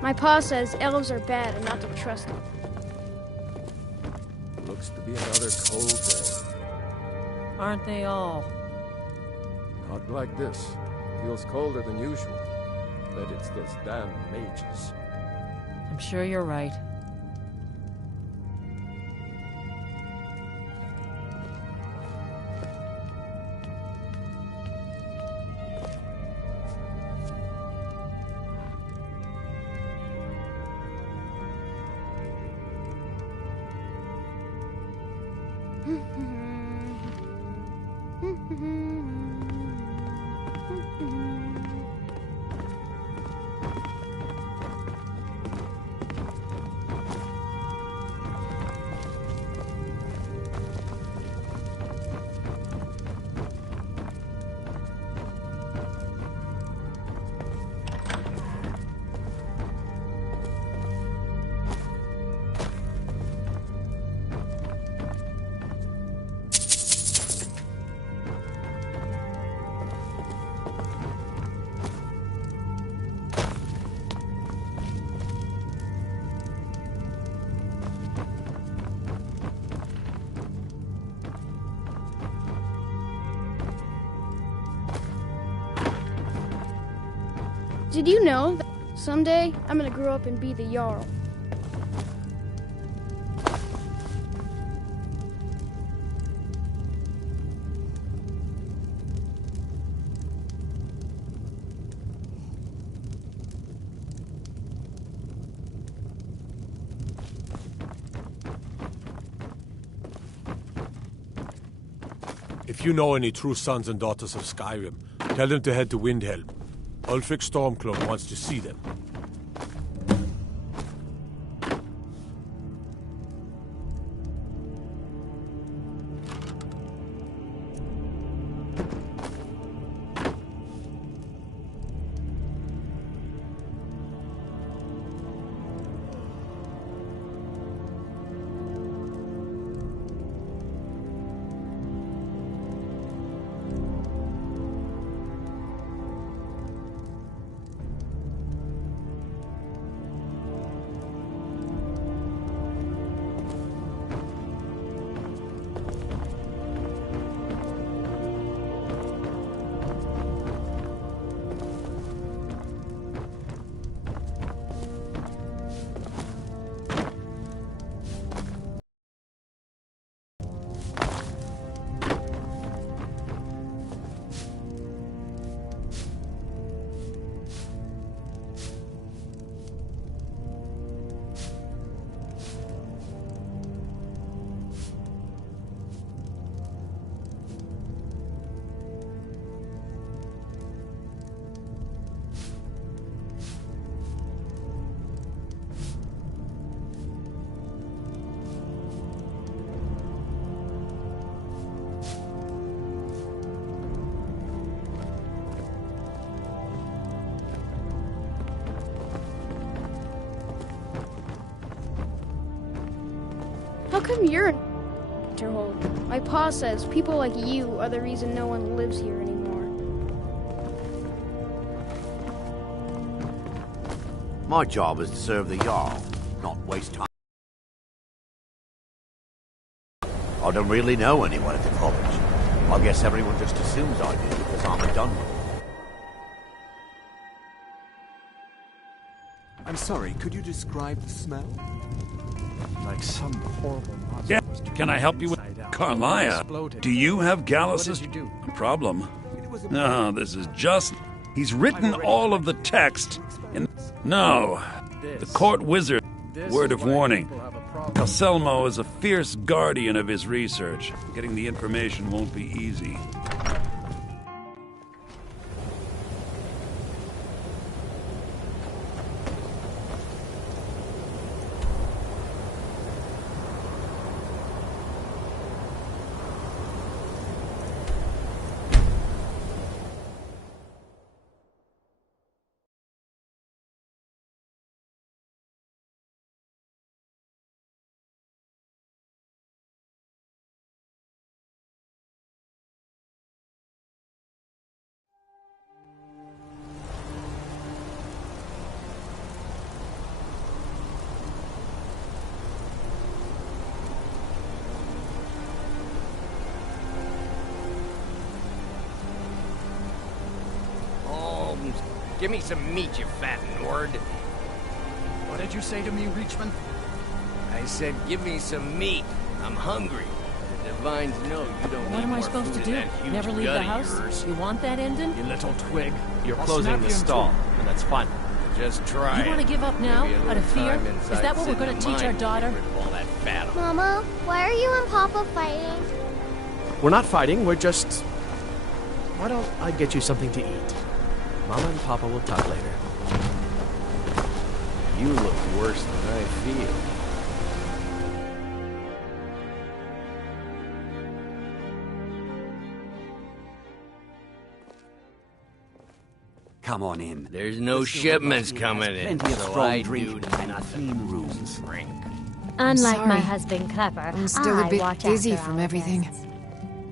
My pa says elves are bad and not to trust them. Looks to be another cold day. Aren't they all? Not like this. Feels colder than usual. Bet it's those damn mages. I'm sure you're right. Did you know that someday I'm gonna grow up and be the Jarl? If you know any true sons and daughters of Skyrim, tell them to head to Windhelm. Ulfric Stormcloak wants to see them. How come you're in Winterhold? My pa says people like you are the reason no one lives here anymore. My job is to serve the Jarl, not waste time. I don't really know anyone at the college. I guess everyone just assumes I do because I'm a done one. I'm sorry, could you describe the smell? Like some horrible monster. Yeah, can I help you with Carlia? Do you have Gallus's problem? No, this is just... He's written all of the text in... No, the court wizard. Word of warning. Anselmo is a fierce guardian of his research. Getting the information won't be easy. Give me some meat, you fat nord. What did you say to me, Reachman? I said, give me some meat. I'm hungry. The divines know you don't What need am I more supposed to food do? than that huge Never leave gut the of house? yours. You want that ending? You little twig. You're I'll closing snap the you in stall, two. and that's fine. Just try You want to it. give up now, Maybe a out little of fear? time Is inside that what we're sitting going to in teach our mine daughter? get rid of all that fat on her. Mama, why are you and Papa fighting? We're not fighting, we're just... Why don't I get you something to eat? Mama and Papa will talk later. You look worse than I feel. Come on in. There's no shipments coming in, Plenty of so strong I drink do and clean rooms. drink. Unlike my Sorry. husband, Clever, I'm still a I bit watch dizzy after from all of everything. this.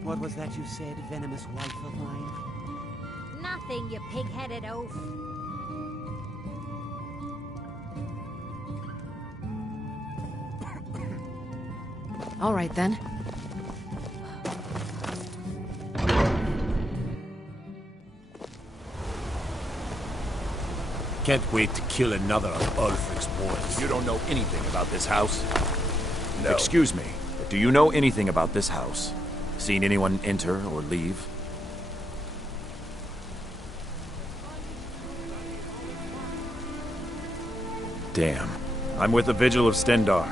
What was that you said, venomous wife of mine? Nothing, you pig-headed oaf. All right then. Can't wait to kill another of Ulfric's boys. You don't know anything about this house? No. Excuse me, but do you know anything about this house? Seen anyone enter or leave? Damn. I'm with the Vigil of Stendar.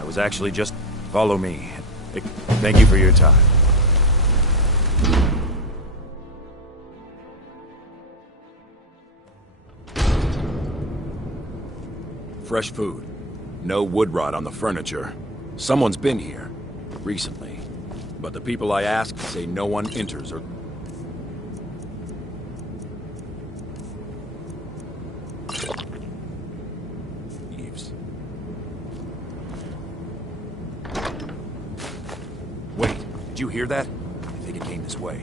I was actually just... Follow me. Thank you for your time. Fresh food. No wood rot on the furniture. Someone's been here. Recently. But the people I asked say no one enters or... Eaves. Wait, did you hear that? I think it came this way.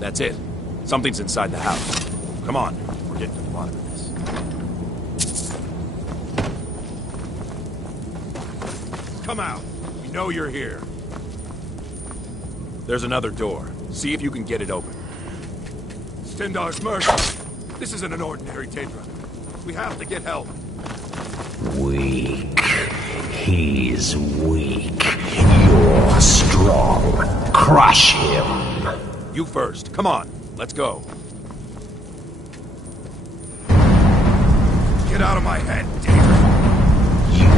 That's it. Something's inside the house. Come on, we're getting to the bottom of this. Come out. We know you're here. There's another door. See if you can get it open. Stendar's murder. This isn't an ordinary Daedra. We have to get help. Weak. He's weak. You're strong. Crush him. You first. Come on. Let's go. Get out of my head, Daedra. You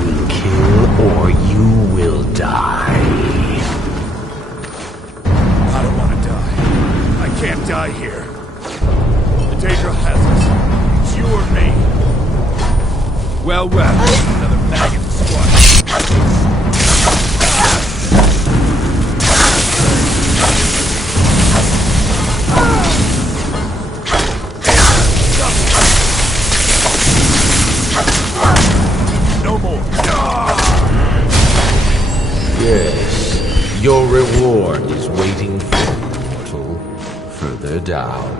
will kill or you will die. I don't want to die. I can't die here. The Daedra has us. It's you or me. Well, another maggot to squash. No more. Yes, your reward is waiting for you, mortal, further down.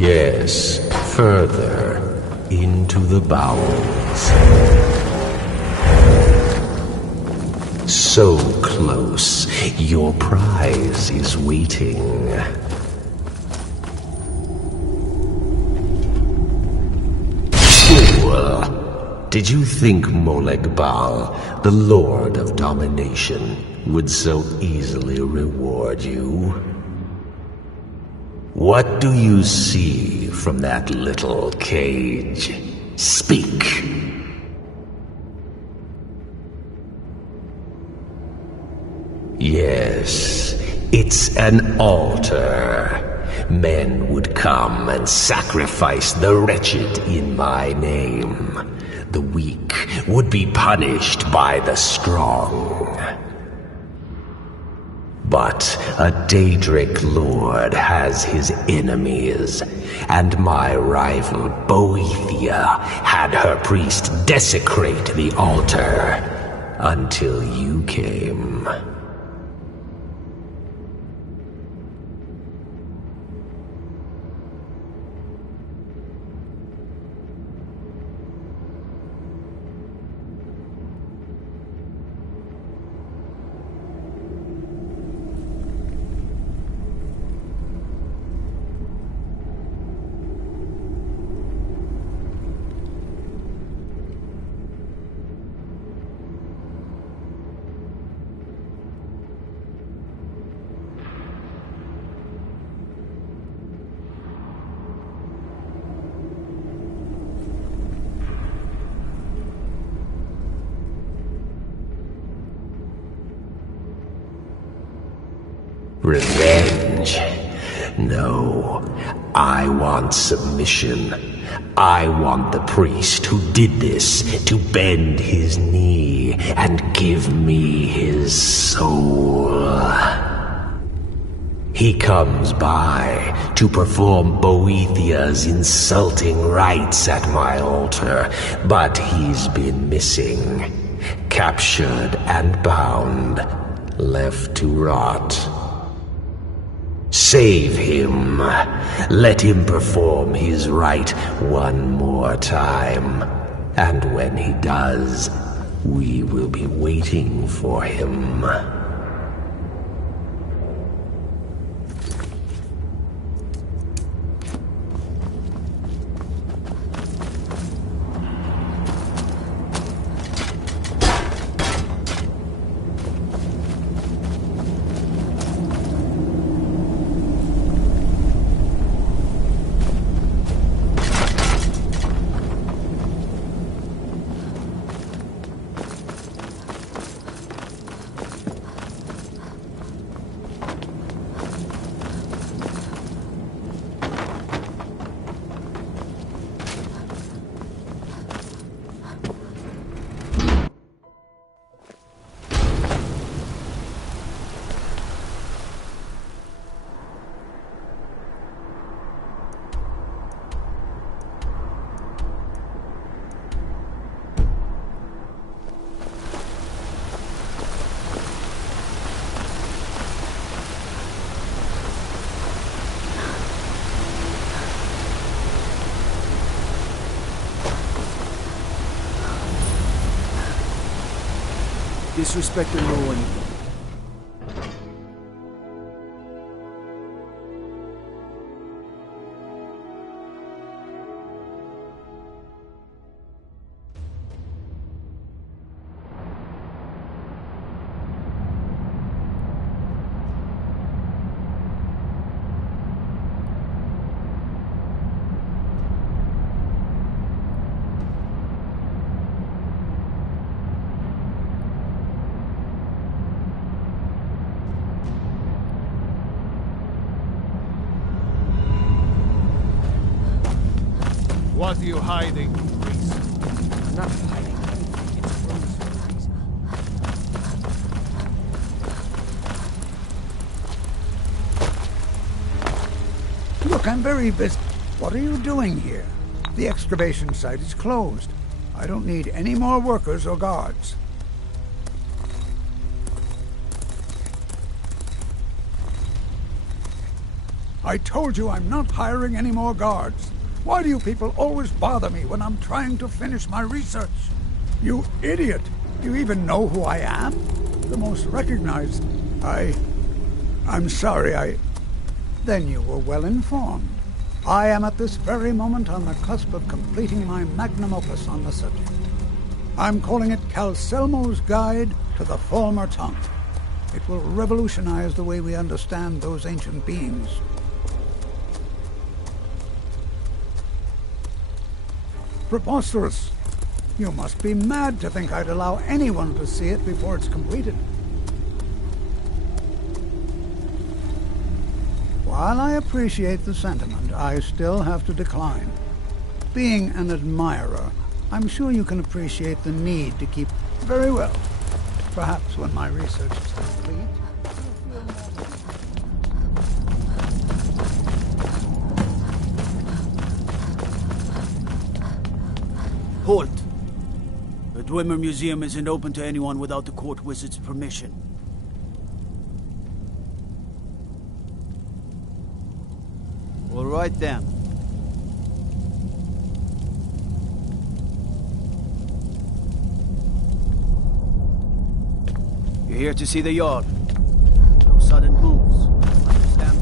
Yes, further into the bowels. So close, your prize is waiting. Fool! Did you think Moleg Bal, the Lord of Domination, would so easily reward you? What do you see from that little cage? Speak! Yes, it's an altar. Men would come and sacrifice the wretched in my name. The weak would be punished by the strong. But a Daedric lord has his enemies, and my rival Boethia had her priest desecrate the altar until you came. Revenge? No, I want submission. I want the priest who did this to bend his knee and give me his soul. He comes by to perform Boethia's insulting rites at my altar, but he's been missing, captured and bound, left to rot. Save him. Let him perform his rite one more time. And when he does, we will be waiting for him. Disrespecting no one. What are you hiding, priest? I'm not hiding. Look, I'm very busy. What are you doing here? The excavation site is closed. I don't need any more workers or guards. I told you I'm not hiring any more guards. Why do you people always bother me when I'm trying to finish my research? You idiot! You even know who I am? The most recognized... I'm sorry, Then you were well informed. I am at this very moment on the cusp of completing my magnum opus on the subject. I'm calling it Calcelmo's Guide to the Former Tongue. It will revolutionize the way we understand those ancient beings. Preposterous! You must be mad to think I'd allow anyone to see it before it's completed. While I appreciate the sentiment, I still have to decline. Being an admirer, I'm sure you can appreciate the need to keep... Very well. Perhaps when my research is complete... Halt! The Dwemer Museum isn't open to anyone without the court wizard's permission. All right then. You're here to see the Jarl. No sudden moves. Understand?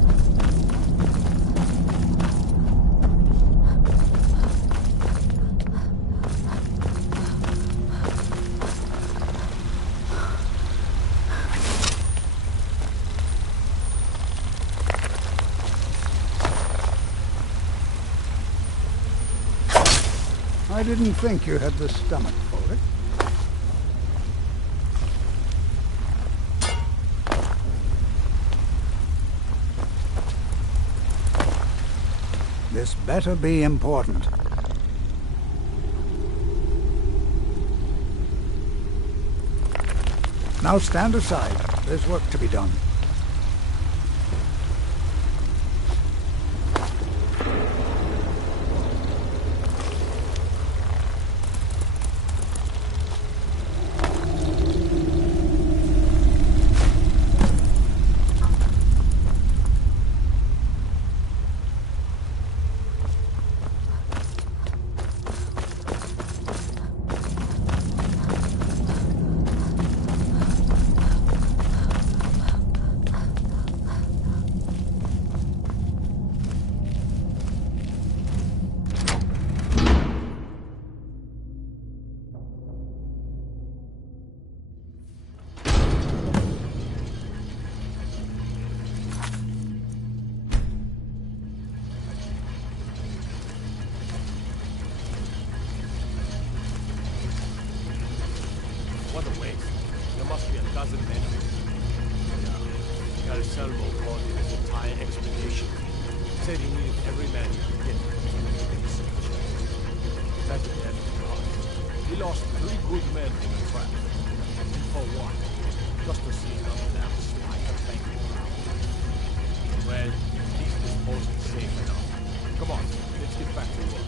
I didn't think you had the stomach for it. This better be important. Now stand aside. There's work to be done. What a waste. There must be a dozen men of it. Calcelmo called it his entire expedition. Said he needed every man he could get to make space. That's the end of the God. He lost 3 good men in the trap. And for what? Just to see another damn spider banging around. Well, he's disposed of safe enough. Come on, let's get back to work.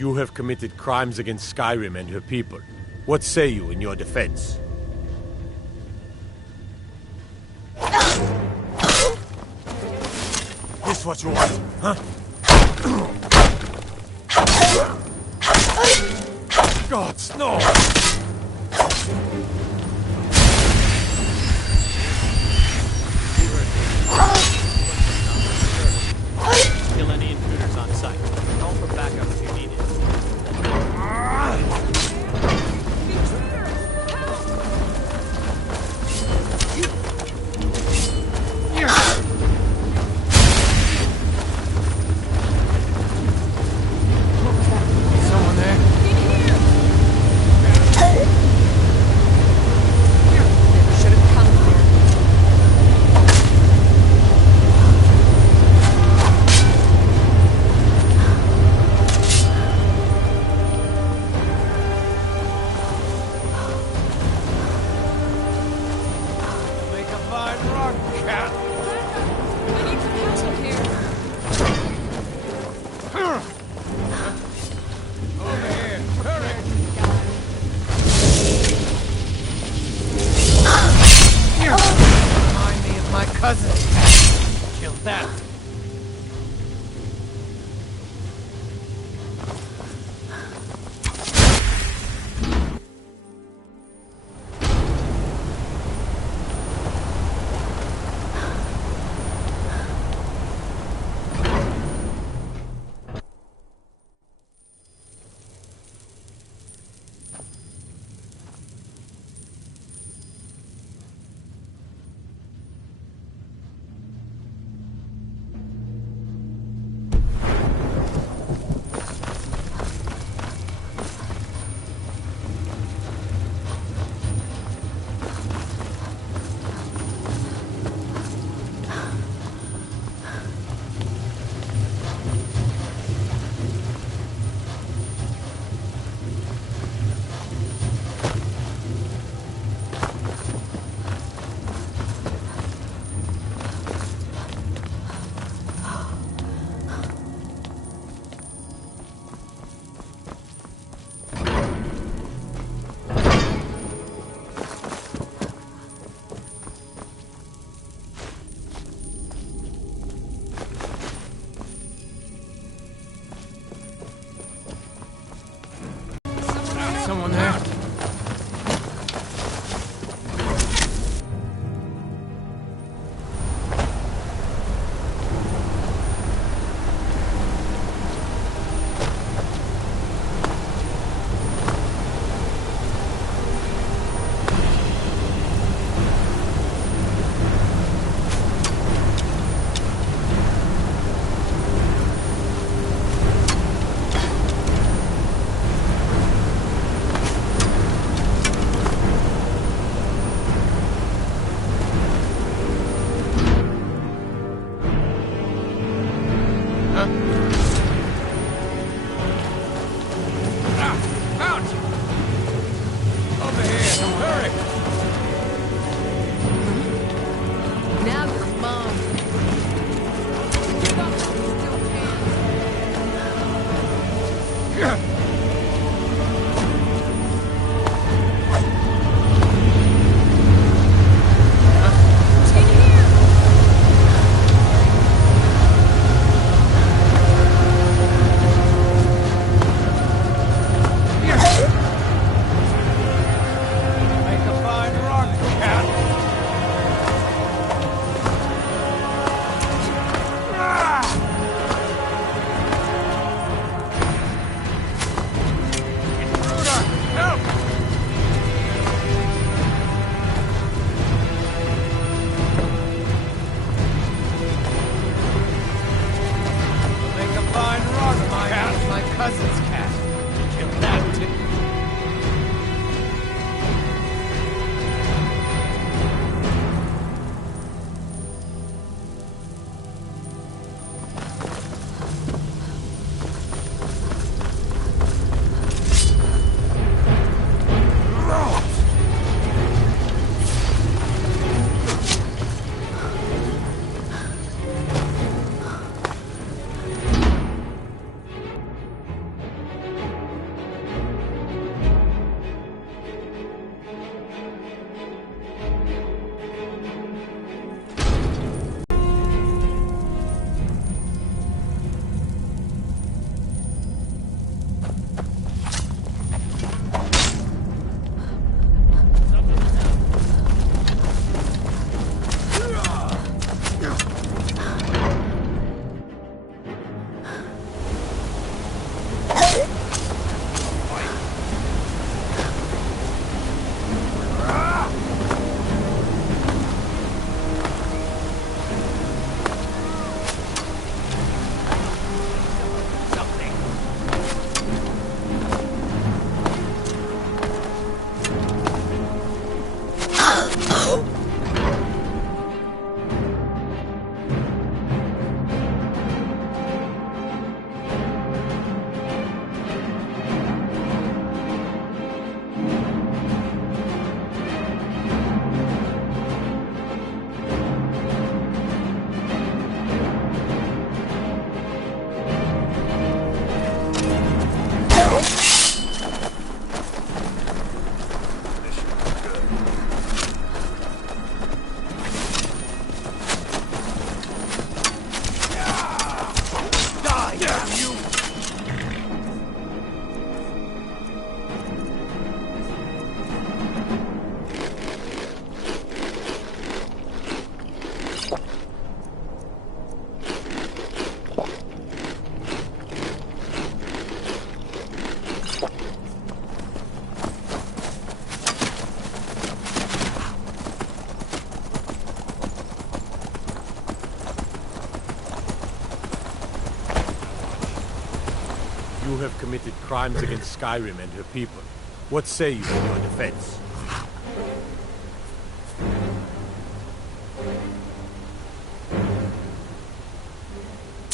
You have committed crimes against Skyrim and her people. What say you in your defense? This what you want, huh? Gods, no! Kill any intruders on site. Call for backup if you need it. Someone there? Never should have come here. Make a fine rock, cat! I need some help here. Over here, hurry! Remind me of my cousin. Kill that! Someone there? Now you're mine. Give up while you still can. You have committed crimes against Skyrim and her people. What say you in your defense?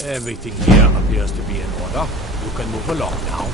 Everything here appears to be in order. You can move along now.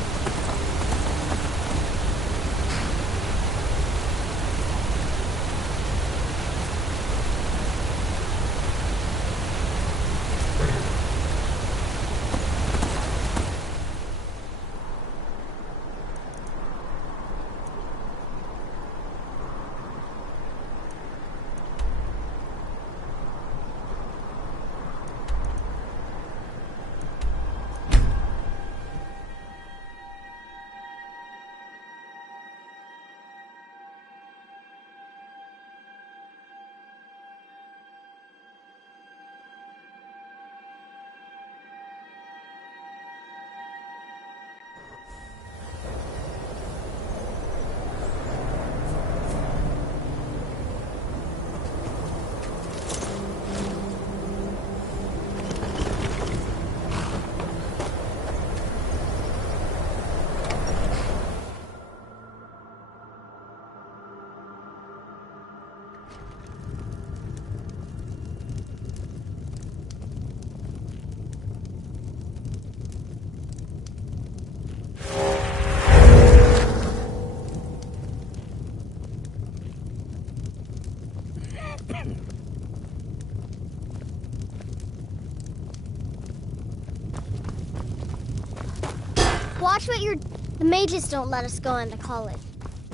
Watch what you're... The mages don't let us go into college.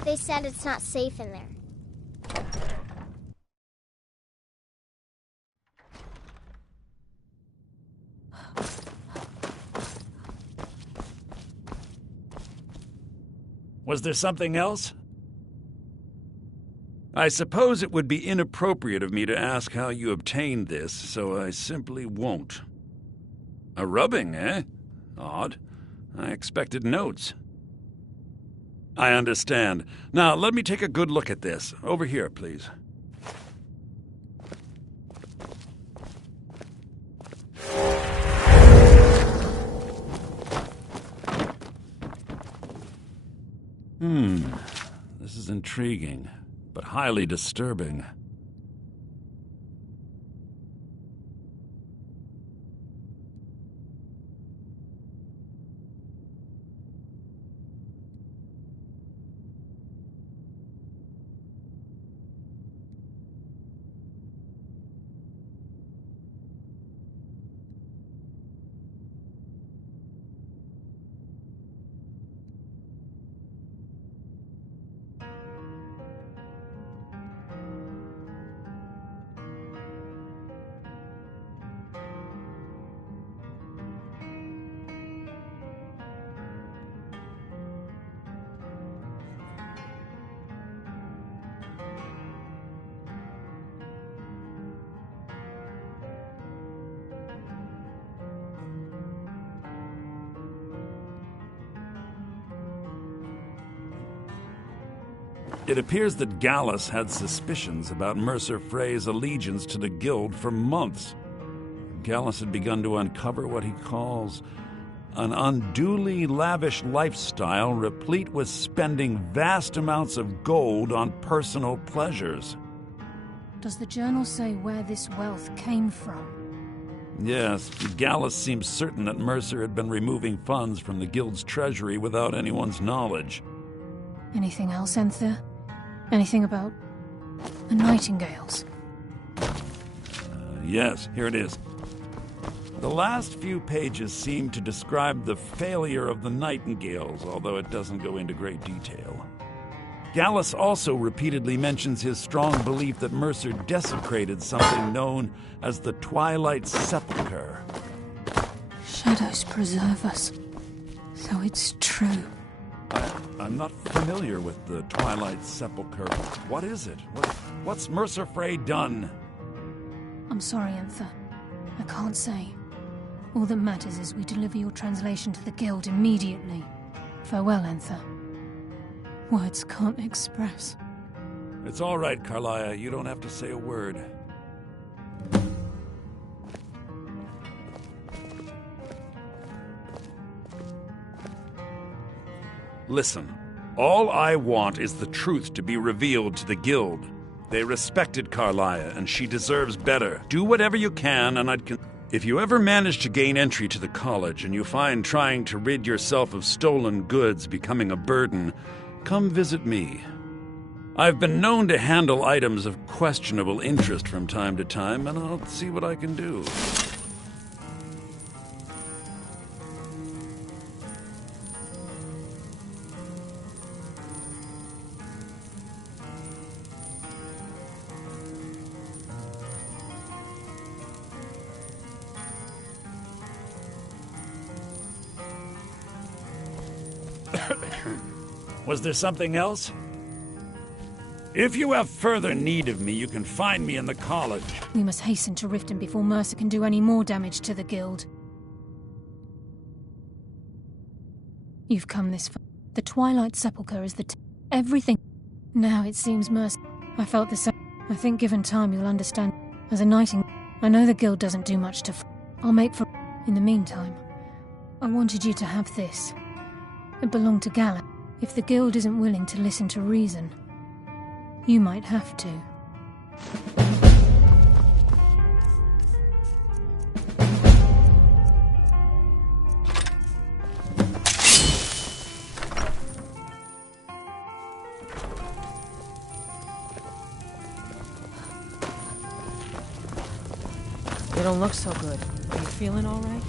They said it's not safe in there. Was there something else? I suppose it would be inappropriate of me to ask how you obtained this, so I simply won't. A rubbing, eh? Odd. I expected notes. I understand. Now, let me take a good look at this. Over here, please. This is intriguing, but highly disturbing. It appears that Gallus had suspicions about Mercer Frey's allegiance to the Guild for months. Gallus had begun to uncover what he calls an unduly lavish lifestyle replete with spending vast amounts of gold on personal pleasures. Does the journal say where this wealth came from? Yes, Gallus seems certain that Mercer had been removing funds from the Guild's treasury without anyone's knowledge. Anything else, Enther? Anything about the Nightingales? Yes, here it is. The last few pages seem to describe the failure of the Nightingales, although it doesn't go into great detail. Gallus also repeatedly mentions his strong belief that Mercer desecrated something known as the Twilight Sepulchre. Shadows preserve us. So it's true. I'm not familiar with the Twilight Sepulchre. What is it? What's Mercer Frey done? I'm sorry, Enther. I can't say. All that matters is we deliver your translation to the Guild immediately. Farewell, Enther. Words can't express. It's all right, Carlia. You don't have to say a word. Listen, all I want is the truth to be revealed to the Guild. They respected Carlia, and she deserves better. Do whatever you can, and if you ever manage to gain entry to the college and you find trying to rid yourself of stolen goods becoming a burden, come visit me. I've been known to handle items of questionable interest from time to time, and I'll see what I can do. Was there something else? If you have further need of me, you can find me in the college. We must hasten to Riften before Mercer can do any more damage to the Guild. You've come this far. The Twilight Sepulchre is everything. Now it seems Mercer... I felt the same. I think given time you'll understand. As a knighting, I know the Guild doesn't do much to... I'll make for... In the meantime, I wanted you to have this. It belonged to Gala. If the Guild isn't willing to listen to reason, you might have to. You don't look so good. Are you feeling all right?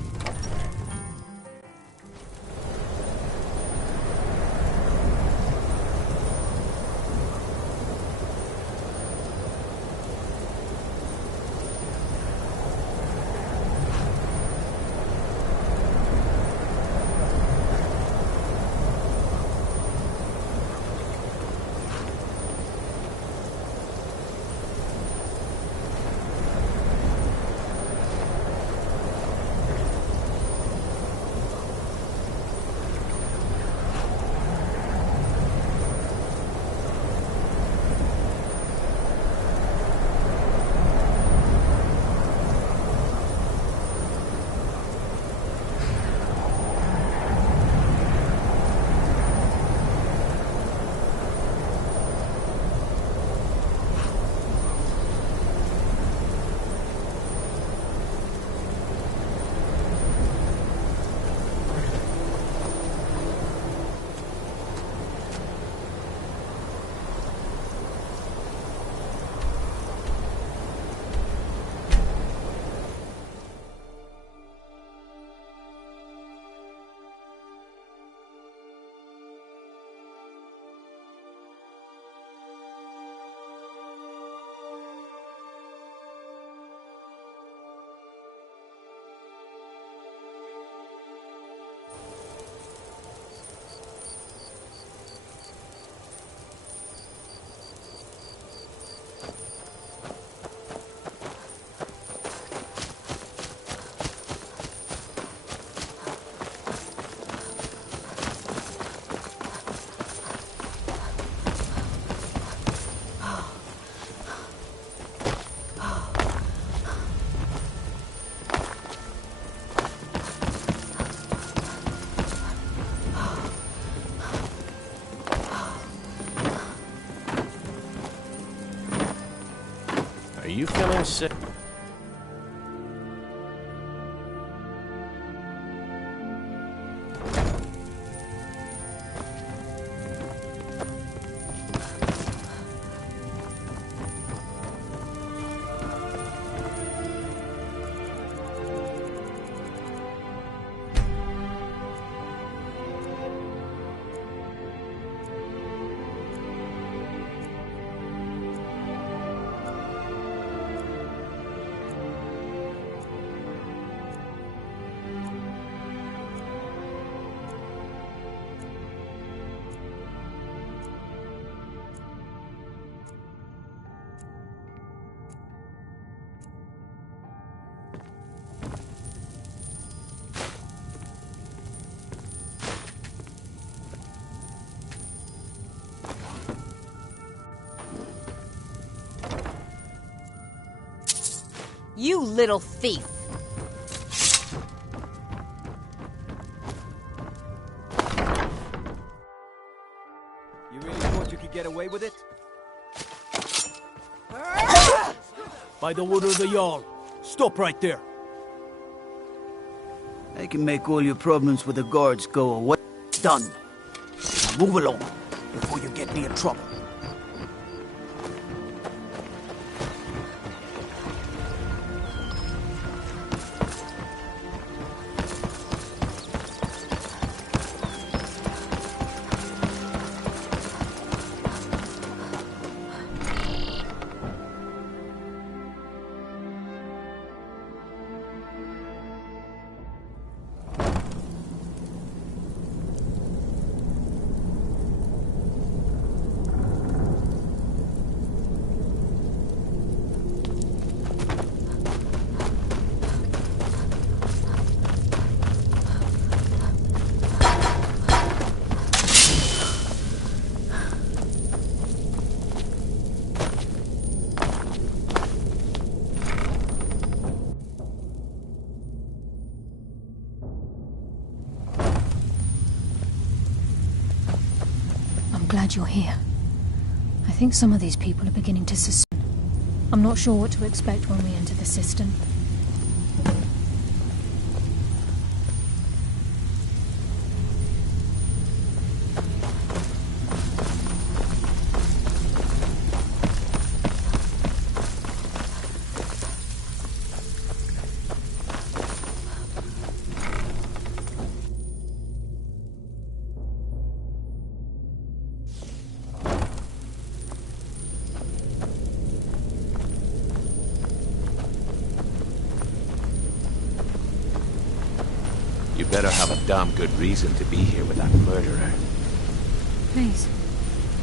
Are you feeling sick? You little thief! could get away with it? By the order of the Jarl, stop right there. I can make all your problems with the guards go away. Done. Now move along before you get me in trouble. Glad you're here. I think some of these people are beginning to suspect. I'm not sure what to expect when we enter the system. You better have a damn good reason to be here with that murderer. Please,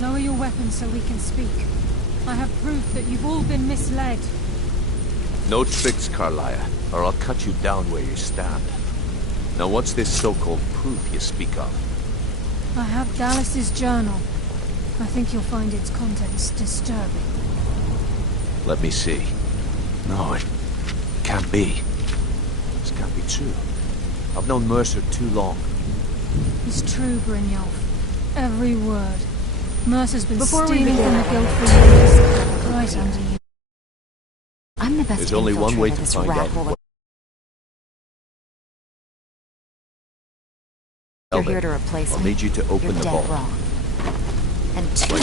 lower your weapons so we can speak. I have proof that you've all been misled. No tricks, Carlia, or I'll cut you down where you stand. Now what's this so-called proof you speak of? I have Dallas's journal. I think you'll find its contents disturbing. Let me see. No, it can't be. This can't be true. I've known Mercer too long. It's true, Brynjolf. Every word. Mercer's been Before we stealing begin, from the guild for years. Right under you. I'm the best. There's only one way to this find out. rabble. You're here to replace me. I'll need you to open You're the dead vault. wrong. And two,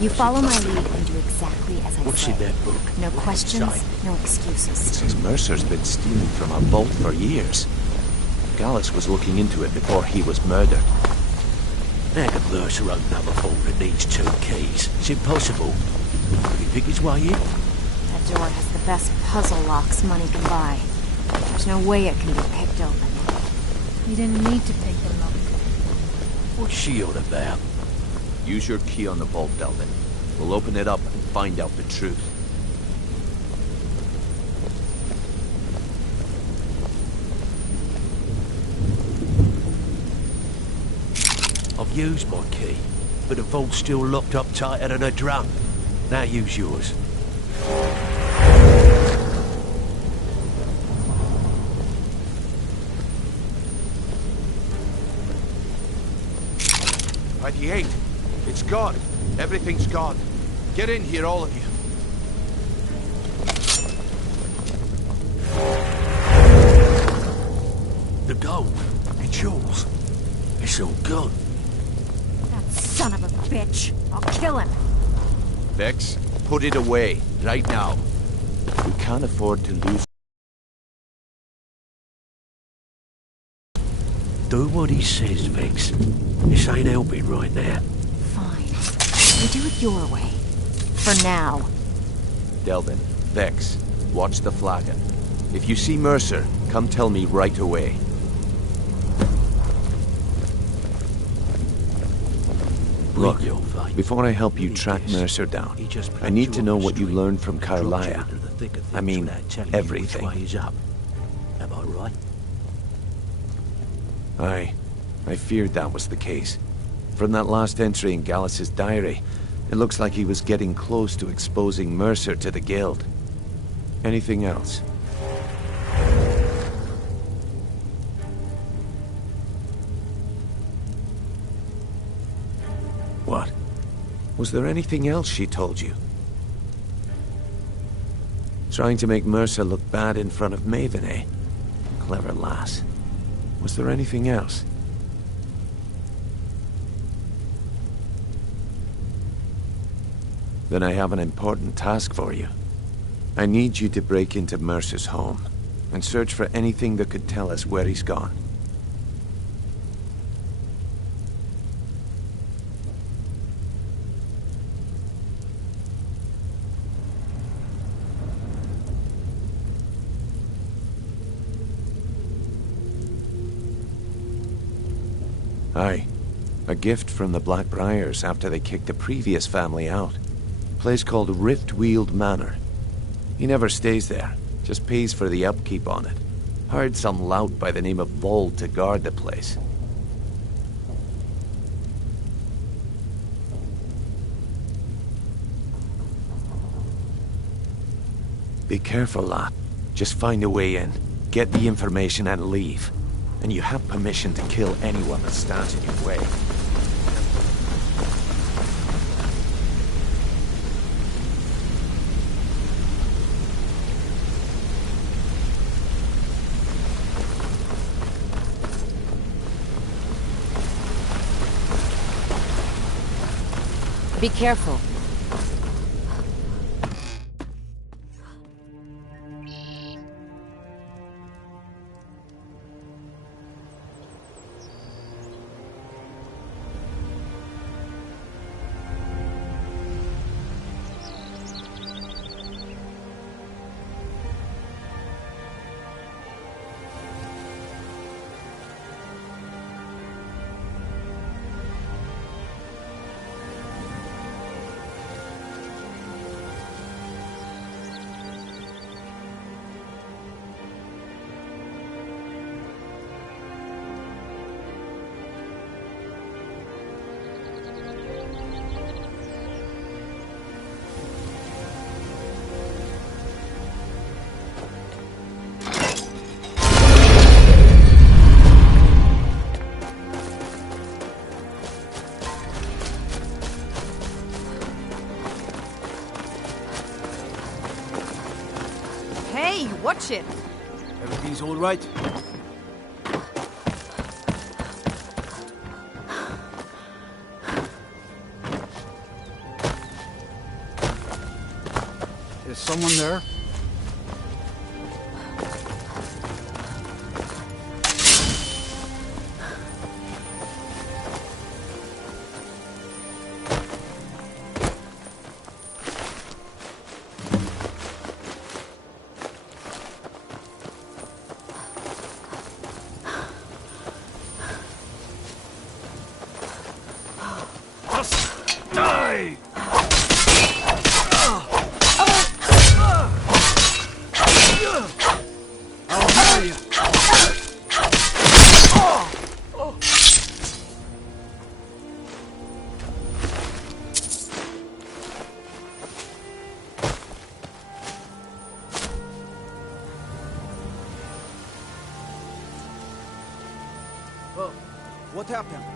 you follow my lead and do exactly as I say. What's in that book? No questions, no excuses. It says Mercer's been stealing from our vault for years. Gallus was looking into it before he was murdered. How can Mercer open up a vault that needs 2 keys? It's impossible. Can he pick his way in? That door has the best puzzle locks money can buy. There's no way it can be picked open. You didn't need to pick the lock. What's she on about? Use your key on the vault, Delvin. We'll open it up and find out the truth. I've used my key, but the vault's still locked up tighter than a drum. Now use yours. HIII. It's gone. Everything's gone. Get in here, all of you. The gold. It's yours. It's all gone. That son of a bitch. I'll kill him. Vex, put it away, right now. We can't afford to lose. Do what he says, Vex. This ain't helping right now. Fine. You do it your way. For now. Delvin, Vex, watch the flagon. If you see Mercer, come tell me right away. Look, before I help you track Mercer down, I need to know what you learned from Carlia. I mean, everything. Am I right? Aye. I feared that was the case. From that last entry in Gallus's diary, it looks like he was getting close to exposing Mercer to the Guild. Anything else? What? Was there anything else she told you? Trying to make Mercer look bad in front of Maven, eh? Clever lass. Was there anything else? Then I have an important task for you. I need you to break into Mercer's home and search for anything that could tell us where he's gone. Aye. A gift from the Blackbriars after they kicked the previous family out. A place called Riftweald Manor. He never stays there, just pays for the upkeep on it. Hired some lout by the name of Vold to guard the place. Be careful, lad. Just find a way in, get the information and leave. And you have permission to kill anyone that stands in your way. Be careful. Hey, watch it! Everything's all right? Is someone there? Die! Well, what happened?